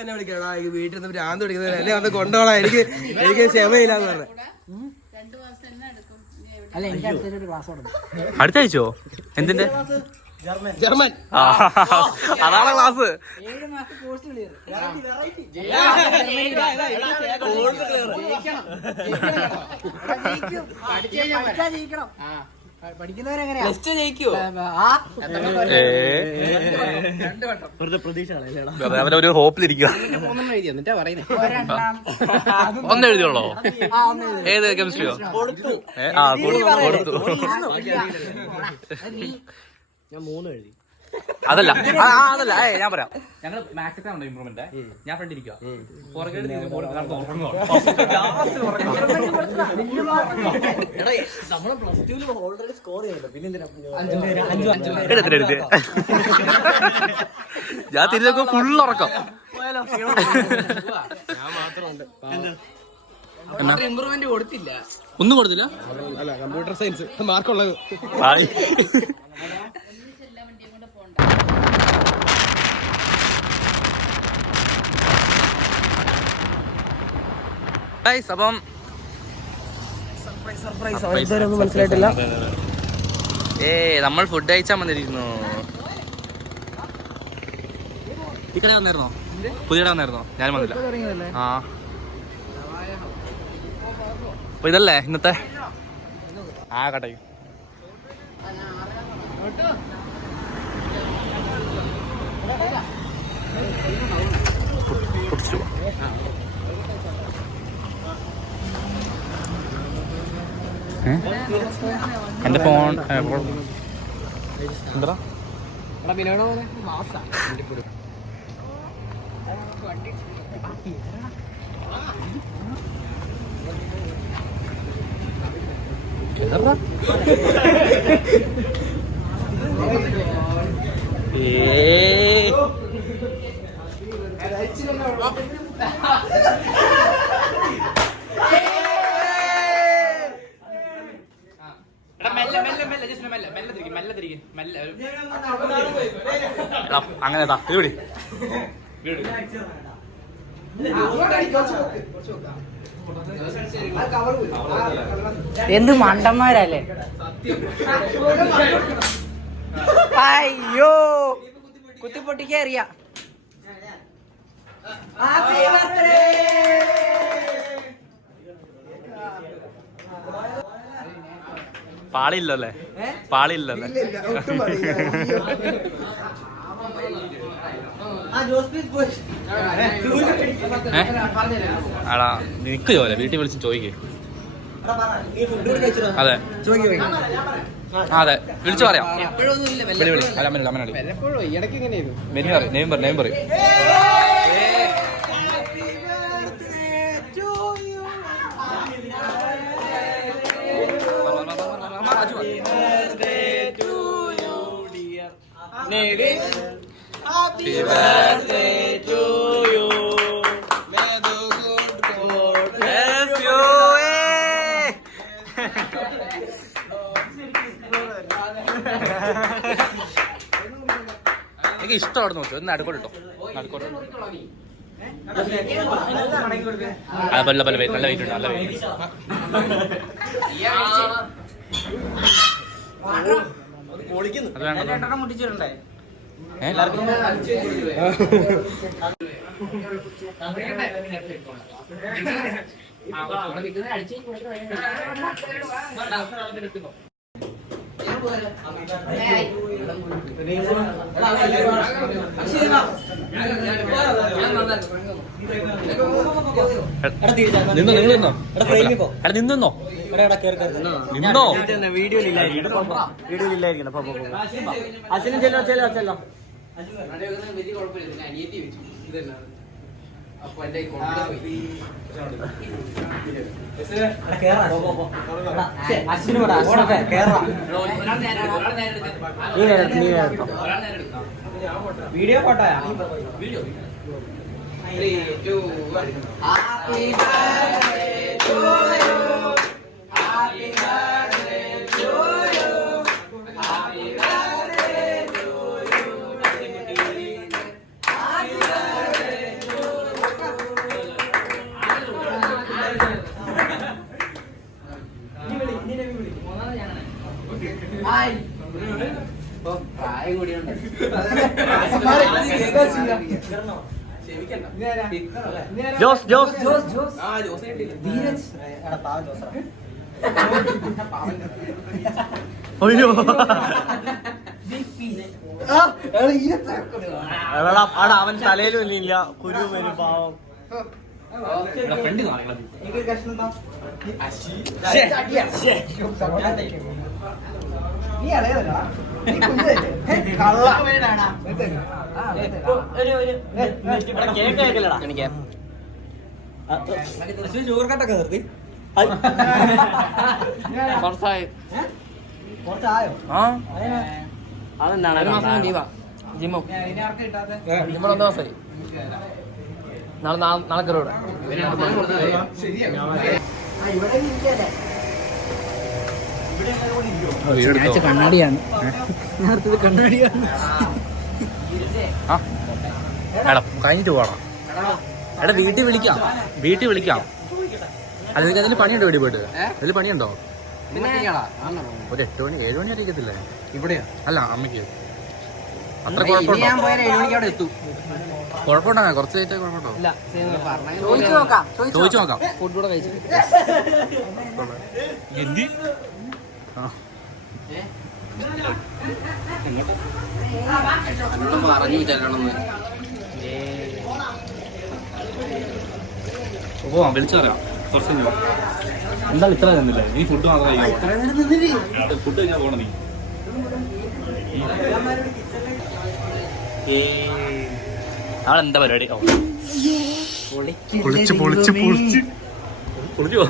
എന്നെ വിളിക്കണോ വീട്ടിൽ നിന്ന് ഭ്രാന്ത് പിടിക്കുന്നത് അല്ലെ ഒന്ന് കൊണ്ടുപോകണം. എനിക്ക് ക്ഷമയില്ലാന്ന് പറഞ്ഞു. അടുത്ത ആഴ്ചയോ എന്തിന്റെ ജർമ്മൻ അതാണ് ക്ലാസ്. അവരൊരു ഹോപ്പിലിരിക്കുക. ഒന്ന് എഴുതിയുള്ളോ? ഏത് കെമിസ്ട്രിയോ? ആ കൊടുത്തു. ഞാൻ 3 എഴുതി. അതല്ല അതല്ല ഞാൻ പറയാം. ഞങ്ങൾ മാത്സ് ഉണ്ടോ ഇമ്പ്രൂവ്മെന്റ്? ഞാൻ ഫ്രണ്ട് ഇരിക്കുക. നമ്മള് +2 ഓൾറെഡി സ്കോർ ചെയ്യല്ലോ. പിന്നെ ഞാൻ തിരിച്ചൊക്കെ ഫുൾ ഉറക്കം. ഇമ്പ്രൂവ്മെന്റ് കൊടുത്തില്ല. ഒന്നും കൊടുത്തില്ല. അല്ല കമ്പ്യൂട്ടർ സയൻസ് മാർക്കുള്ളത്. അപ്പം മനസ്സിലായിട്ടില്ല. നമ്മൾ ഫുഡ് കഴിച്ചാൽ വന്നിരിക്കുന്നു. ഈ കട വന്നായിരുന്നോ? പുതിയ കട വന്നായിരുന്നോ? ഞാൻ വന്നില്ല. ആ അപ്പൊ ഇതല്ലേ ഇന്നത്തെ ആ കടയും എന്റെ ഫോൺ എന്താ അങ്ങനെ ഇവിടെ എന്ത് മണ്ടന്മാരല്ലേ? അയ്യോ കുത്തിപ്പൊട്ടിക്കാ അറിയാം. പാളിയില്ലല്ലേ? പാളിയില്ലല്ലേ? ആടാ നിക്ക് ചോല വീട്ടിൽ വിളിച്ച് ചോദിക്കേ. അതെ അതെ വിളിച്ചു പറയാം. Neymar Happy birthday to you. May the good God bless you. എനിക്ക് ഇഷ്ടമാണ് നോക്കി ഒന്ന് നടുക്കോട്ടോ. നടുക്കോട്ടോ പല്ല പല്ല വെയിറ്റ് നല്ല വെയിറ്റ് ഉണ്ട്. നല്ല വെയിറ്റ് അത് വേണം. മുട്ടിച്ചിട്ടുണ്ടേ നിന്നോ വീഡിയോയിലില്ലായിരിക്കണം. അച്ഛനും ചെല്ലോ ചെല്ലോ ചെല്ലോ. വീഡിയോ ഫോട്ടോയാ? ജോസ് ജോസ് ജോസ് ജോസ് ധീരജ്. അയ്യോ അവൻ തലയിലും ഇല്ല, കുരു വരും പാവം. ചോർക്കട്ടൊക്കെ നിർത്തി കുറച്ചായോ? അതെന്താണ് ജിമ്മോ ജിമ്മോ 2 ദിവസമായി. നാളെ കയറൂടെ കണ്ണാടിയാണ്. നേരത്തെ കണ്ണാടിയാണ്. എടാ കഴിഞ്ഞിട്ട് പോകണം. എടാ വീട്ടിൽ വിളിക്കാം. അല്ലെങ്കിൽ അതിൽ പണിയുണ്ടോ? വീട്ടിൽ പോയിട്ട് അതിൽ പണിയുണ്ടോ? ഒരു 8 മണി 7 മണി അറിയിക്കത്തില്ലേ? ഇവിടെയാ? അല്ല അമ്മയ്ക്ക് അത്ര കുഴപ്പമുണ്ടോ? കുഴപ്പമുണ്ടോ? കുറച്ച് കഴിഞ്ഞാൽ കുഴപ്പമുണ്ടോ? ചോദിച്ചു നോക്കാം. ഫുഡ് കഴിച്ചു എന്തി പറഞ്ഞു ചെല്ലണമെന്ന് പോവാം. വിളിച്ചു പറയാം. കുറച്ച് എന്താ ഇത്ര തന്നില്ലേ? നീ ഫുഡ് മാത്രം ഫുഡ് കഴിഞ്ഞാൽ പോകണം. നീ അവളെന്താ പരിപാടി? പൊളിച്ചു പൊളിച്ചു പൊളിച്ചു പൊളിച്ചു പോ.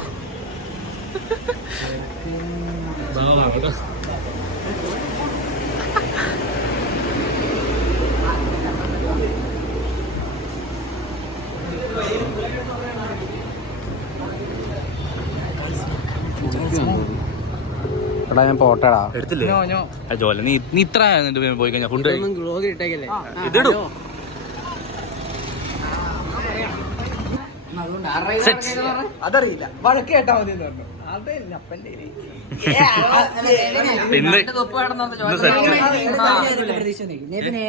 എടാ ഞാൻ പോട്ടടാ. എടുത്തില്ലേ ജോല? നീ ഇത്ര പോയി കഴിഞ്ഞാൽ ഫുഡ് ഇതിടും. അതറിയില്ല. വഴക്ക് കേട്ടാ മതി.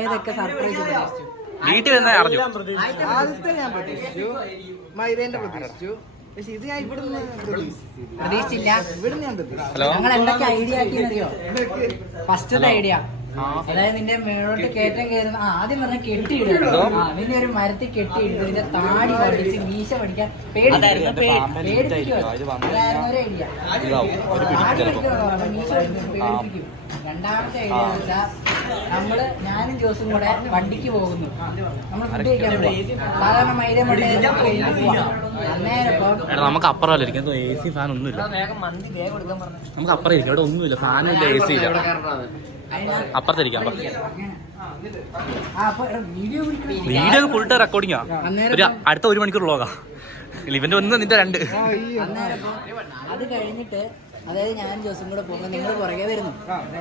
ഏതൊക്കെ സർപ്രൈസ് വീട്ടിൽ വന്നാൽ അറിഞ്ഞു. ആദ്യത്തെ ഞാൻ പ്രതീക്ഷിച്ചു, മൈദേന്റെ പ്രതീക്ഷിച്ചു, പക്ഷെ ഇത് ഞാൻ ഇവിടുന്ന് പ്രതീക്ഷിച്ചില്ല. ഇവിടുന്ന് ഞാൻ പ്രതീക്ഷിച്ചു. ഹലോ ഞങ്ങൾ എന്തൊക്കെ ഐഡിയ ആക്കിയെന്നറിയോ? ഫസ്റ്റത്തെ ഐഡിയ, അതായത് നിന്റെ മേളോട്ട് കയറ്റം കയറുന്ന ആദ്യം പറഞ്ഞ കെട്ടിയിടുക. നിന്നെ ഒരു മരത്തിൽ കെട്ടിയിടുക, നിന്റെ താടി പഠിച്ച് മീശ പഠിക്കാൻ പേടിപ്പിക്കുക. അതായിരുന്നു ഒരു ഐഡിയ. താടി പഠിക്കണം, മീശ പേടിപ്പിക്കും. രണ്ടാമത്തെ ഐഡിയ എന്ന് വെച്ചാൽ ഞാനും ജോസും കൂടെ വണ്ടിക്ക് പോകുന്നു. നമ്മൾ ഫുഡ് കഴിക്കാൻ പോകും. സാധാരണ മൈദ അന്നേരം നമുക്ക് അപ്പുറമല്ല ഇരിക്കും, എ സി ഫാൻ ഒന്നുമില്ല. നമുക്ക് അപ്പുറം ഇരിക്കും, ഇവിടെ ഒന്നുമില്ല, ഫാനും ഇല്ല, എ സി ഇല്ല. അപ്പുറത്തിരിക്കാം. വീഡിയോ ഫുൾ ടൈം റെക്കോർഡിങ്ങാ. അടുത്ത 1 മണിക്കൂർ വ്ളോഗാ. ഇവന്റെ 1 നിന്റെ 2. അത് കഴിഞ്ഞിട്ട് അതായത് ഞാൻ ജോസും കൂടെ പോകുമ്പോൾ നിങ്ങൾ പുറകെ വരുന്നു.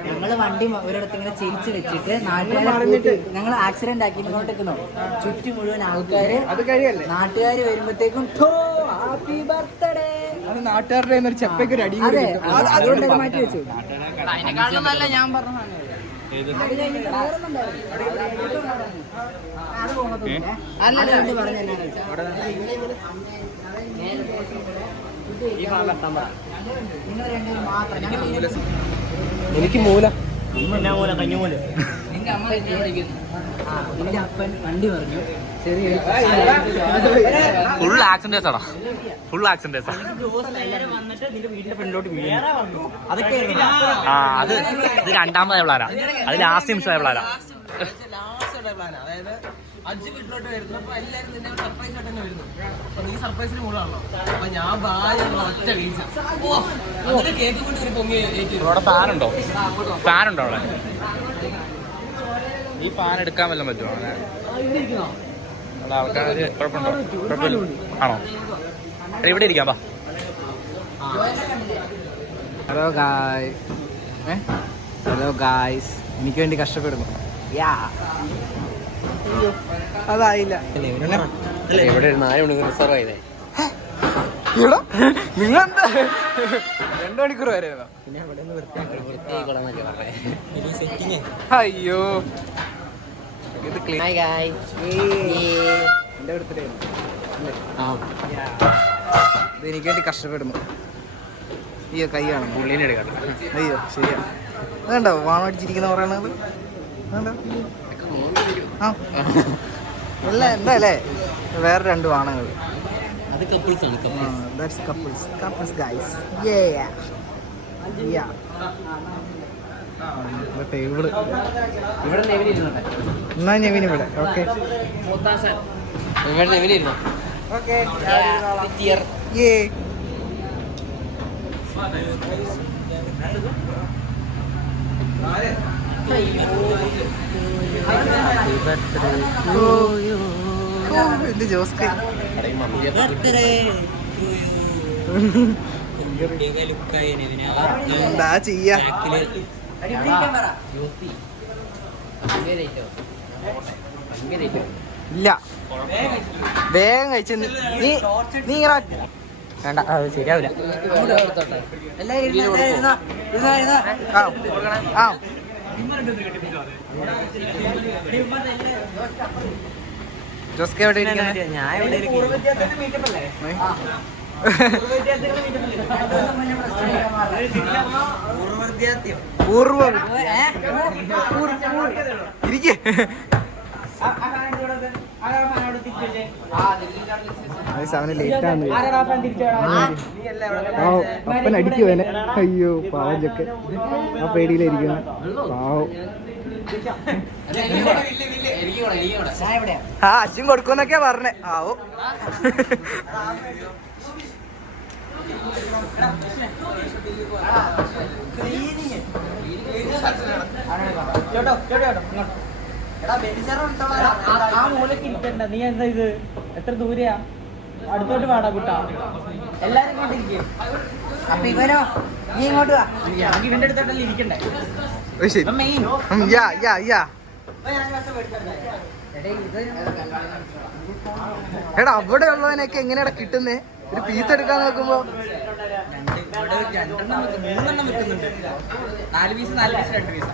ഞങ്ങൾ വണ്ടി ഒരിടത്ത് ഇങ്ങനെ ചിരിച്ച് വെച്ചിട്ട് നാട്ടുകാരെ ഞങ്ങൾ ആക്സിഡന്റ് ആക്കി ഇങ്ങോട്ട് നിൽക്കുന്നു. ചുറ്റും മുഴുവൻ ആൾക്കാര്, നാട്ടുകാർ വരുമ്പോഴത്തേക്കും ഹാപ്പി ബർത്ത്ഡേ, അത് നാട്ടുകാരുടെ ഒരു ചെപ്പയ്ക്ക് ഒരു അടി. അതെ, അതുകൊണ്ട് മാറ്റി വെച്ചു. അതിനെക്കാളും നല്ല ഞാൻ പറഞ്ഞു. അത് കഴിഞ്ഞിട്ട് അത് പോകുന്നതൊന്നുമില്ല. അതുകൊണ്ട് പറഞ്ഞ നിങ്ങൾ രണ്ടുപേരും മാത്രം. എനിക്ക് മൂല കഞ്ഞുമൂല. നിന്റെ അമ്മ നിന്റെ അപ്പൻ വണ്ടി പറഞ്ഞു ഫുൾ ആക്സിഡന്റേഴ്സ് ആണോ? ഫുൾ ആക്സിഡന്റേഴ്സ് ആണ്. വന്നിട്ട് നിന്റെ വീടിന്റെ ഫ്രണ്ടിലോട്ട് വീഴുന്നു. അതൊക്കെ അത് ഇത് രണ്ടാമതായ പ്ലാനാ, അത് ലാസ്റ്റ് നിമിഷമായ പ്ലാനാ. അതായത് 5 വീട്ടിലോട്ട് വരുന്നു. അപ്പൊ എല്ലാരും നിന്നെ സർപ്രൈസ് ആയിട്ട് തന്നെ വരുന്നു. അപ്പൊ നീ സർപ്രൈസിന് മൂടാണല്ലോ. അപ്പൊ ഞാൻ ഒറ്റ വീഴ്ച കേക്ക് കൊണ്ട് ഒരു പൊങ്ങി. ഇവിടെ ഫാനുണ്ടോ? ഫാനുണ്ടോ അവിടെ? ഈ ഫാൻ എടുക്കാൻ വല്ലതും പറ്റുമോ? അവിടെ ആൾക്കാർ കുഴപ്പമുണ്ടോ? കുഴപ്പമില്ല ആണോ? ഇവിടെ ഇരിക്കാം. വാ. ഹലോ ഗായ്സ്, ഹലോ ഗായ്സ്, എനിക്ക് വേണ്ടി കഷ്ടപ്പെടുന്നു. അതായില്ല. ഇവിടെ 4 മണിക്കൂർ റിസർവ് ചെയ്തേ. നിങ്ങളെന്താ 2 മണിക്കൂർ വരെ? അയ്യോ, ഇത് ക്ലീൻ. എന്റെ ബർത്ത്ഡേ ഇത് എനിക്ക് വേണ്ടി കഷ്ടപ്പെടുന്നു. അയ്യോ, കൈ കാണും, പുള്ളീനെ എടുക്കാം. അയ്യോ ശരിയാ, അതുണ്ടോ വാണം അടിച്ചിരിക്കുന്ന പറയണത്? ആ അല്ല, എന്താ അല്ലേ വേറെ 2 വാണങ്ങൾ. അത് കപ്പിൾസ് ആണ്. That's couples guys. ഇവിടെ എന്നാ നെവിൻ ഇവിടെ. ഓക്കെ ഇവിടെ നെവിനിരുന്നോ? ഓക്കെ എന്ത് ജോസ് എന്താ ചെയ്യാ? ഇല്ല, വേഗം കഴിച്ചു. നീ ഇങ്ങനെ വേണ്ട, അത് ശരിയാവില്ല. ജോസ്കെ എവിടെ ഇരിക്കുന്നത്? ഞാൻ ഇവിടെ ഇരിക്കേ. അവന് ലേറ്റ് ആണ്. അപ്പൻ അടിക്കുവനെ. അയ്യോ പാവഞ്ചൊക്കെ ആ പേടിയിലായിരിക്കുന്നു. പാവം. ആ അശ്വൻ കൊടുക്കുമെന്നൊക്കെയാ പറഞ്ഞേ. ആവോ നീ എന്താ ഇത്? എത്ര ദൂരെയാ? അടുത്തോട്ട് പാടാ കുട്ടാ. എല്ലാരും ഇങ്ങോട്ടിരിക്കും. അപ്പൊ ഇവനോ? നീ ഇങ്ങോട്ട് വാ. ഇവന്റെ അടുത്തോട്ടല്ലേ ഇരിക്കണ്ടേ? മെയിൻ എടാ അവിടെ ഉള്ളതിനൊക്കെ എങ്ങനെയാ കിട്ടുന്നേ? ഒരു പീസ് എടുക്കാൻ നോക്കുമ്പോ 3 വെക്കുന്നുണ്ട്. 4 പീസ് 2 പീസ്.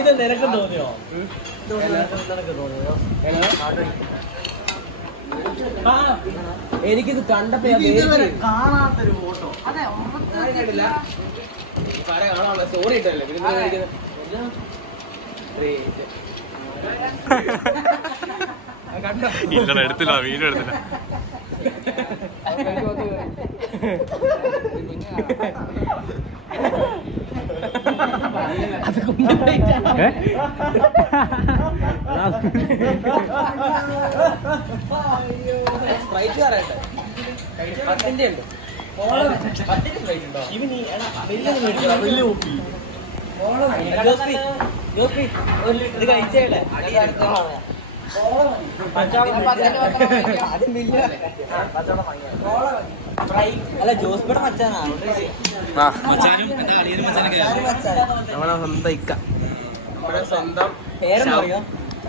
ഇത് നിനക്ക് തോന്നിയോ? നിനക്ക് തോന്നിയോ? എനിക്കിത് കണ്ടപ്പോ കാണാത്തൊരു ഫോട്ടോ. സ്റ്റോറി ഇട്ടല്ലേ ഇല്ലടാ, എടുത്തില്ല, വീഡിയോ എടുത്തില്ല. സ്പ്രൈറ്റ് കാറായിട്ട് 10 ഉണ്ട്. 10 സ്പ്രൈറ്റ് ഉണ്ടോ? ഇത് കഴിച്ചേട്ടെ. അല്ല, ജോസ്ബിയുടെ മച്ചാനാ. നമ്മളെ സ്വന്തം ഇക്ക, നമ്മുടെ സ്വന്തം പേരെന്താ പറയാ?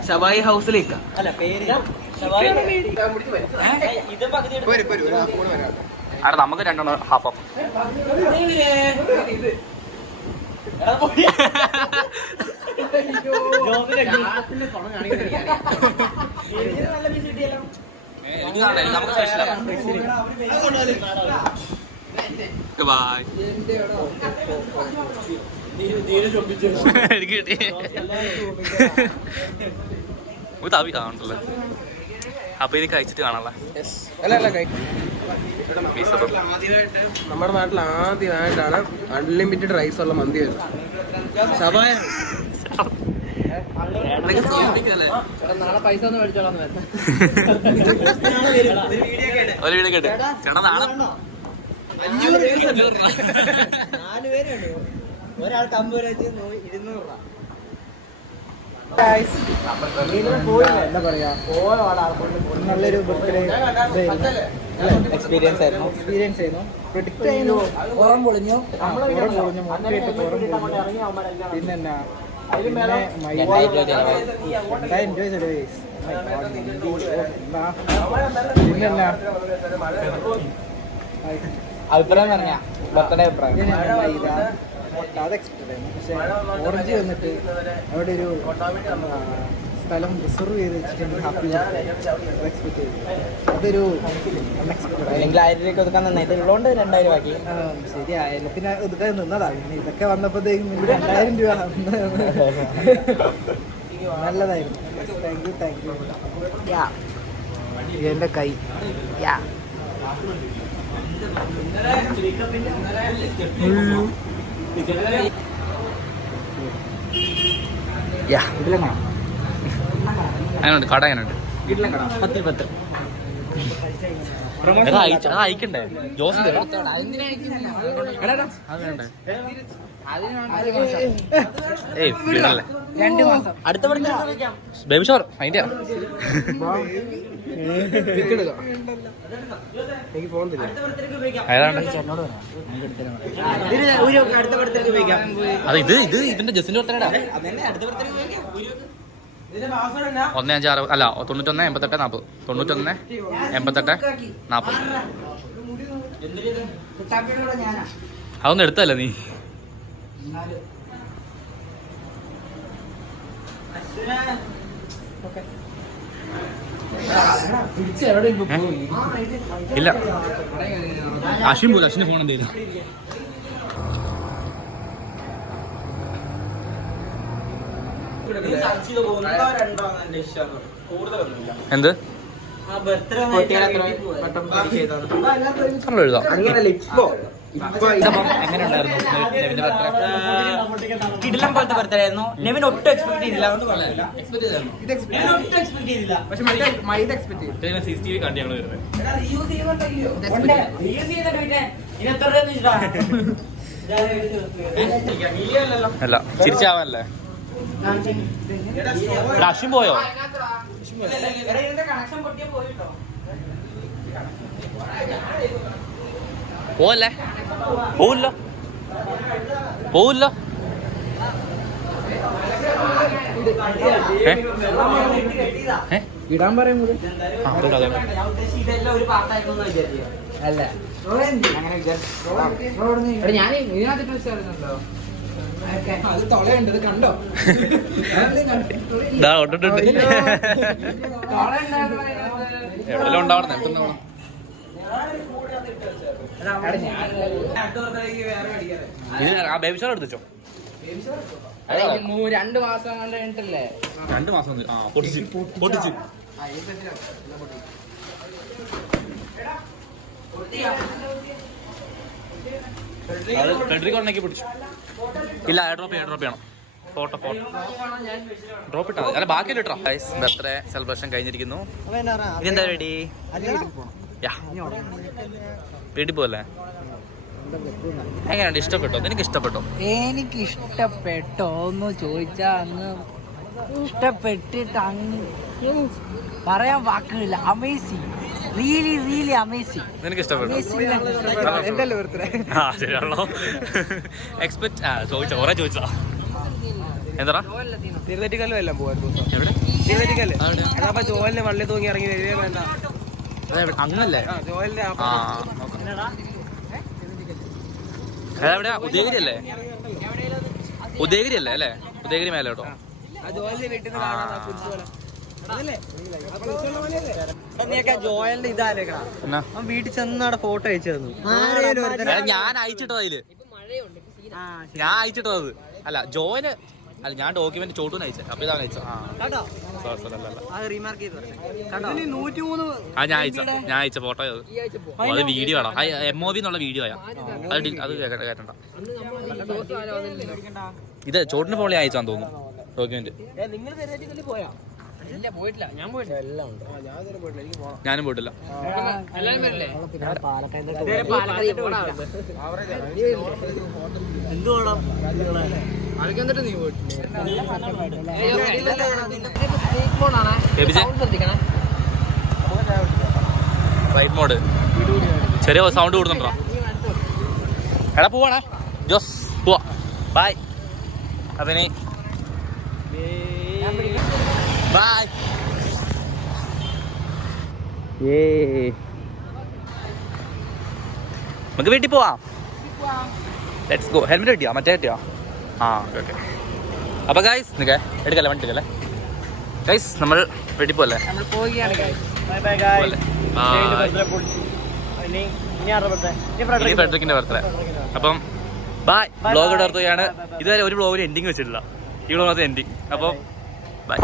ഷവായി ഹൗസിലെ ഇക്ക. അല്ല, പേര് ഇത് പകുതി അവിടെ നമുക്ക് രണ്ടെണ്ണം ഹാഫ് ഓഫ്. നമുക്ക് സ്പെഷ്യലാണ്. ബൈ. എനിക്ക് കിട്ടി. തവി കാണണ്ടല്ലോ. അപ്പൊ ഇനി കഴിച്ചിട്ട് കാണാനുള്ള നമ്മുടെ നാട്ടിൽ ആദ്യമായിട്ടാണ് അൺലിമിറ്റഡ് റൈസ് ഉള്ള മന്തി വരുന്നത്. ഷവായ നാളെ പൈസ ഒന്ന് മേടിച്ചോളാം. ഒരു വീഡിയോ കേട്ട് ചേട്ടാ നാളെ 500 4 പേരുണ്ട്. ഒരാൾക്ക് 50 രൂപ, 200 രൂപ. എന്താ പറയാ, നല്ലൊരു ബർത്ത്ഡേ എക്സ്പീരിയൻസ് ആയിരുന്നു. പ്രൊഡിക്റ്റ് ചെയ്യുന്നു. പുറം പൊളിഞ്ഞു. പിന്നെന്നാ എൻജോയ് ചെയ്തു. പിന്നെന്നാ അഭിപ്രായം പറഞ്ഞ ബർത്ത്ഡേ അഭിപ്രായം അത് എക്സ്പെക്ട് ആയിരുന്നു. പക്ഷെ ഓറഞ്ച് വന്നിട്ട് അവിടെ ഒരു സ്ഥലം റിസർവ് ചെയ്ത് വെച്ചിട്ടുണ്ട്. ഹാപ്പി എക്സ്പെക്ട് ചെയ്തു. അതൊരു അൺഎക്സ്പെക്ടഡ്. അല്ലെങ്കിൽ 1000 രൂപയ്ക്ക് ഒതുക്കാൻ നന്നായിട്ട് ഉള്ളതുകൊണ്ട് 2000 ആക്കി. ശരിയായാലും പിന്നെ ഒതുക്കാൻ നിന്നതാണ്. പിന്നെ ഇതൊക്കെ വന്നപ്പോഴത്തേക്കും 2000 രൂപ നല്ലതായിരുന്നു. Thank you. എൻ്റെ കൈ അങ്ങനെയുണ്ട് കട. അങ്ങനെയുണ്ട് 10 അയക്കണ്ടേ ജോസിന്റെ ഏയ് വീടല്ലേ 2 മാസം അടുത്ത പടം ബേബി ഷവർ അതിന്റെ എനിക്ക് ഫോൺ തരും. ഏതാണ്ട് അടുത്ത പടത്തിലേക്ക് ഉപയോഗിക്കാം. അത് ഇത് ഇതിന്റെ ജസ്റ്റിന്റെ ബർത്ത്ഡേടാ. അതന്നെ, അടുത്ത പടത്തിലേക്ക് ഉപയോഗിക്കാം. 156 അല്ല 91 88 40 91 88 40. അതൊന്നും എടുത്തല്ല നീ. ഇല്ല, അശ്വിൻ പോലും. അശ്വിന്റെ ഫോൺ എന്തേലും എന്ത് എഴുതാം. എങ്ങനെ ഉണ്ടായിരുന്നു നെവിന്റെ ബർത്ത്ഡേ? കിടിലം പോലത്തെ ബർത്ത്ഡേ ആയിരുന്നു. നെവിൻ ഒട്ടും എക്സ്പെക്ട് ചെയ്തില്ല. CCTV കണ്ടി ഞങ്ങൾ വരുന്നത്. അല്ല ചിരിച്ചാവല്ലേ. അശ്വിൻ പോയോ? പോവല്ലേ? പോവില്ല. ഇടാൻ പറയുന്നത് ഇതെല്ലാം ഒരു പാട്ടായിരുന്നു വിചാരിച്ചു. അല്ല അങ്ങനെ വിചാരിച്ചു. ഞാൻ ഇതിനകത്ത് വിശ്വാസമുണ്ടോ? അത് തൊളയുണ്ട് കണ്ടോ? എവിടെല്ലാം ഉണ്ടാവണം ഇത് ആ ബേബി ഷവർ എടുത്തോ? 2 മാസം കഴിഞ്ഞിട്ടല്ലേ? 2 മാസം പൊട്ടിച്ച് ഫെഡറിക് ഉണ്ടെങ്കിൽ പിടിച്ചു. ഇല്ല ഡ്രോപ്പ് ചെയ്യണം. ഫോട്ടോ ഡ്രോപ്പ് ഇട്ടാ അല്ല ബാക്കിയല്ല ഇട്ടോ. ബർത്ത്ഡേ സെലിബ്രേഷൻ കഴിഞ്ഞിരിക്കുന്നു. ഇതെന്താ റെഡി? വീട്ടിൽ പോവല്ലേ? എങ്ങനെയുണ്ട്? ഇഷ്ടപ്പെട്ടോ? എനിക്ക് ഇഷ്ടപ്പെട്ടോ എന്ന് ചോദിച്ചാ അങ്ങ് ഇഷ്ടപ്പെട്ടിട്ട് അങ്ങ് പറയാൻ വാക്കുകളില്ല. Amazing, really amazing. നിനക്ക് ഇഷ്ടപ്പെട്ടോ? ശരിയാണല്ലോ. ചോദിച്ചാ എന്താ തിരുനെറ്റിക്കല്ലും എല്ലാം പോവായിരുന്നു. ജോലിന്റെ വള്ളി തൂങ്ങി ഇറങ്ങി വരികയെ വേണ്ട. അങ്ങനല്ലേ? ജോലിന്റെ എവിടെയാ? ഉദയഗിരി അല്ലേ? ഉദയഗിരി അല്ലേ? ഉദയഗിരി മേലെ കേട്ടോ. ജോയലിന്റെ ഇതാലേക്കണ വീട്ടിൽ ചെന്നാടെ ഫോട്ടോ അയച്ചു തന്നു. ഞാൻ അയച്ചിട്ടോ അതില്. ഞാൻ അയച്ചിട്ടോ അത്. അല്ല ജോയിന് അല്ല, ഞാൻ ഡോക്യുമെന്റ് ചോട്ടൂന്ന് അയച്ചത്. അപ്പൊ ഇതാണ് അയച്ചത്. ഞാൻ അയച്ച ഫോട്ടോ അത് വീഡിയോ ആണോ? MOV എന്നുള്ള വീഡിയോ ആയാ അത് കേട്ടണ്ട. ഇത് ചോട്ടിന് ഫോണിൽ അയച്ചാന്ന് തോന്നുന്നു ഡോക്യുമെന്റ്. ഞാനും പോയിട്ടില്ല. റൈറ്റ് മോഡ് ചെറിയ സൗണ്ട് കൂടുന്നുണ്ടോ? എടാ പോവാണേ ജോസ്, പോവാ. ബൈ. അപ്പൊ ഇനി ബൈ. നമുക്ക് വീട്ടിൽ പോവാം. Let's go. ഹെൽമെറ്റ് കിട്ടിയോ? മറ്റേ കിട്ടിയോ? ഓക്കെ. അപ്പൊ ഗൈസ് നിൽക്കേ എടുക്കല്ലേ, വണ്ടി എടുക്കല്ലേ ഗൈസ്, നമ്മൾ വീട്ടിൽ പോവല്ലേ? ഫെഡറിക്കിന്റെ ബർത്ത്ഡേ. അപ്പം ബൈ. ബ്ലോഗ് എടുക്കുകയാണ്. ഇതുവരെ ഒരു ബ്ലോഗിന് എൻഡിങ് വെച്ചിട്ടില്ല. ഈ ബ്ലോഗിനകത്ത് എൻഡിങ്. അപ്പം ബൈ.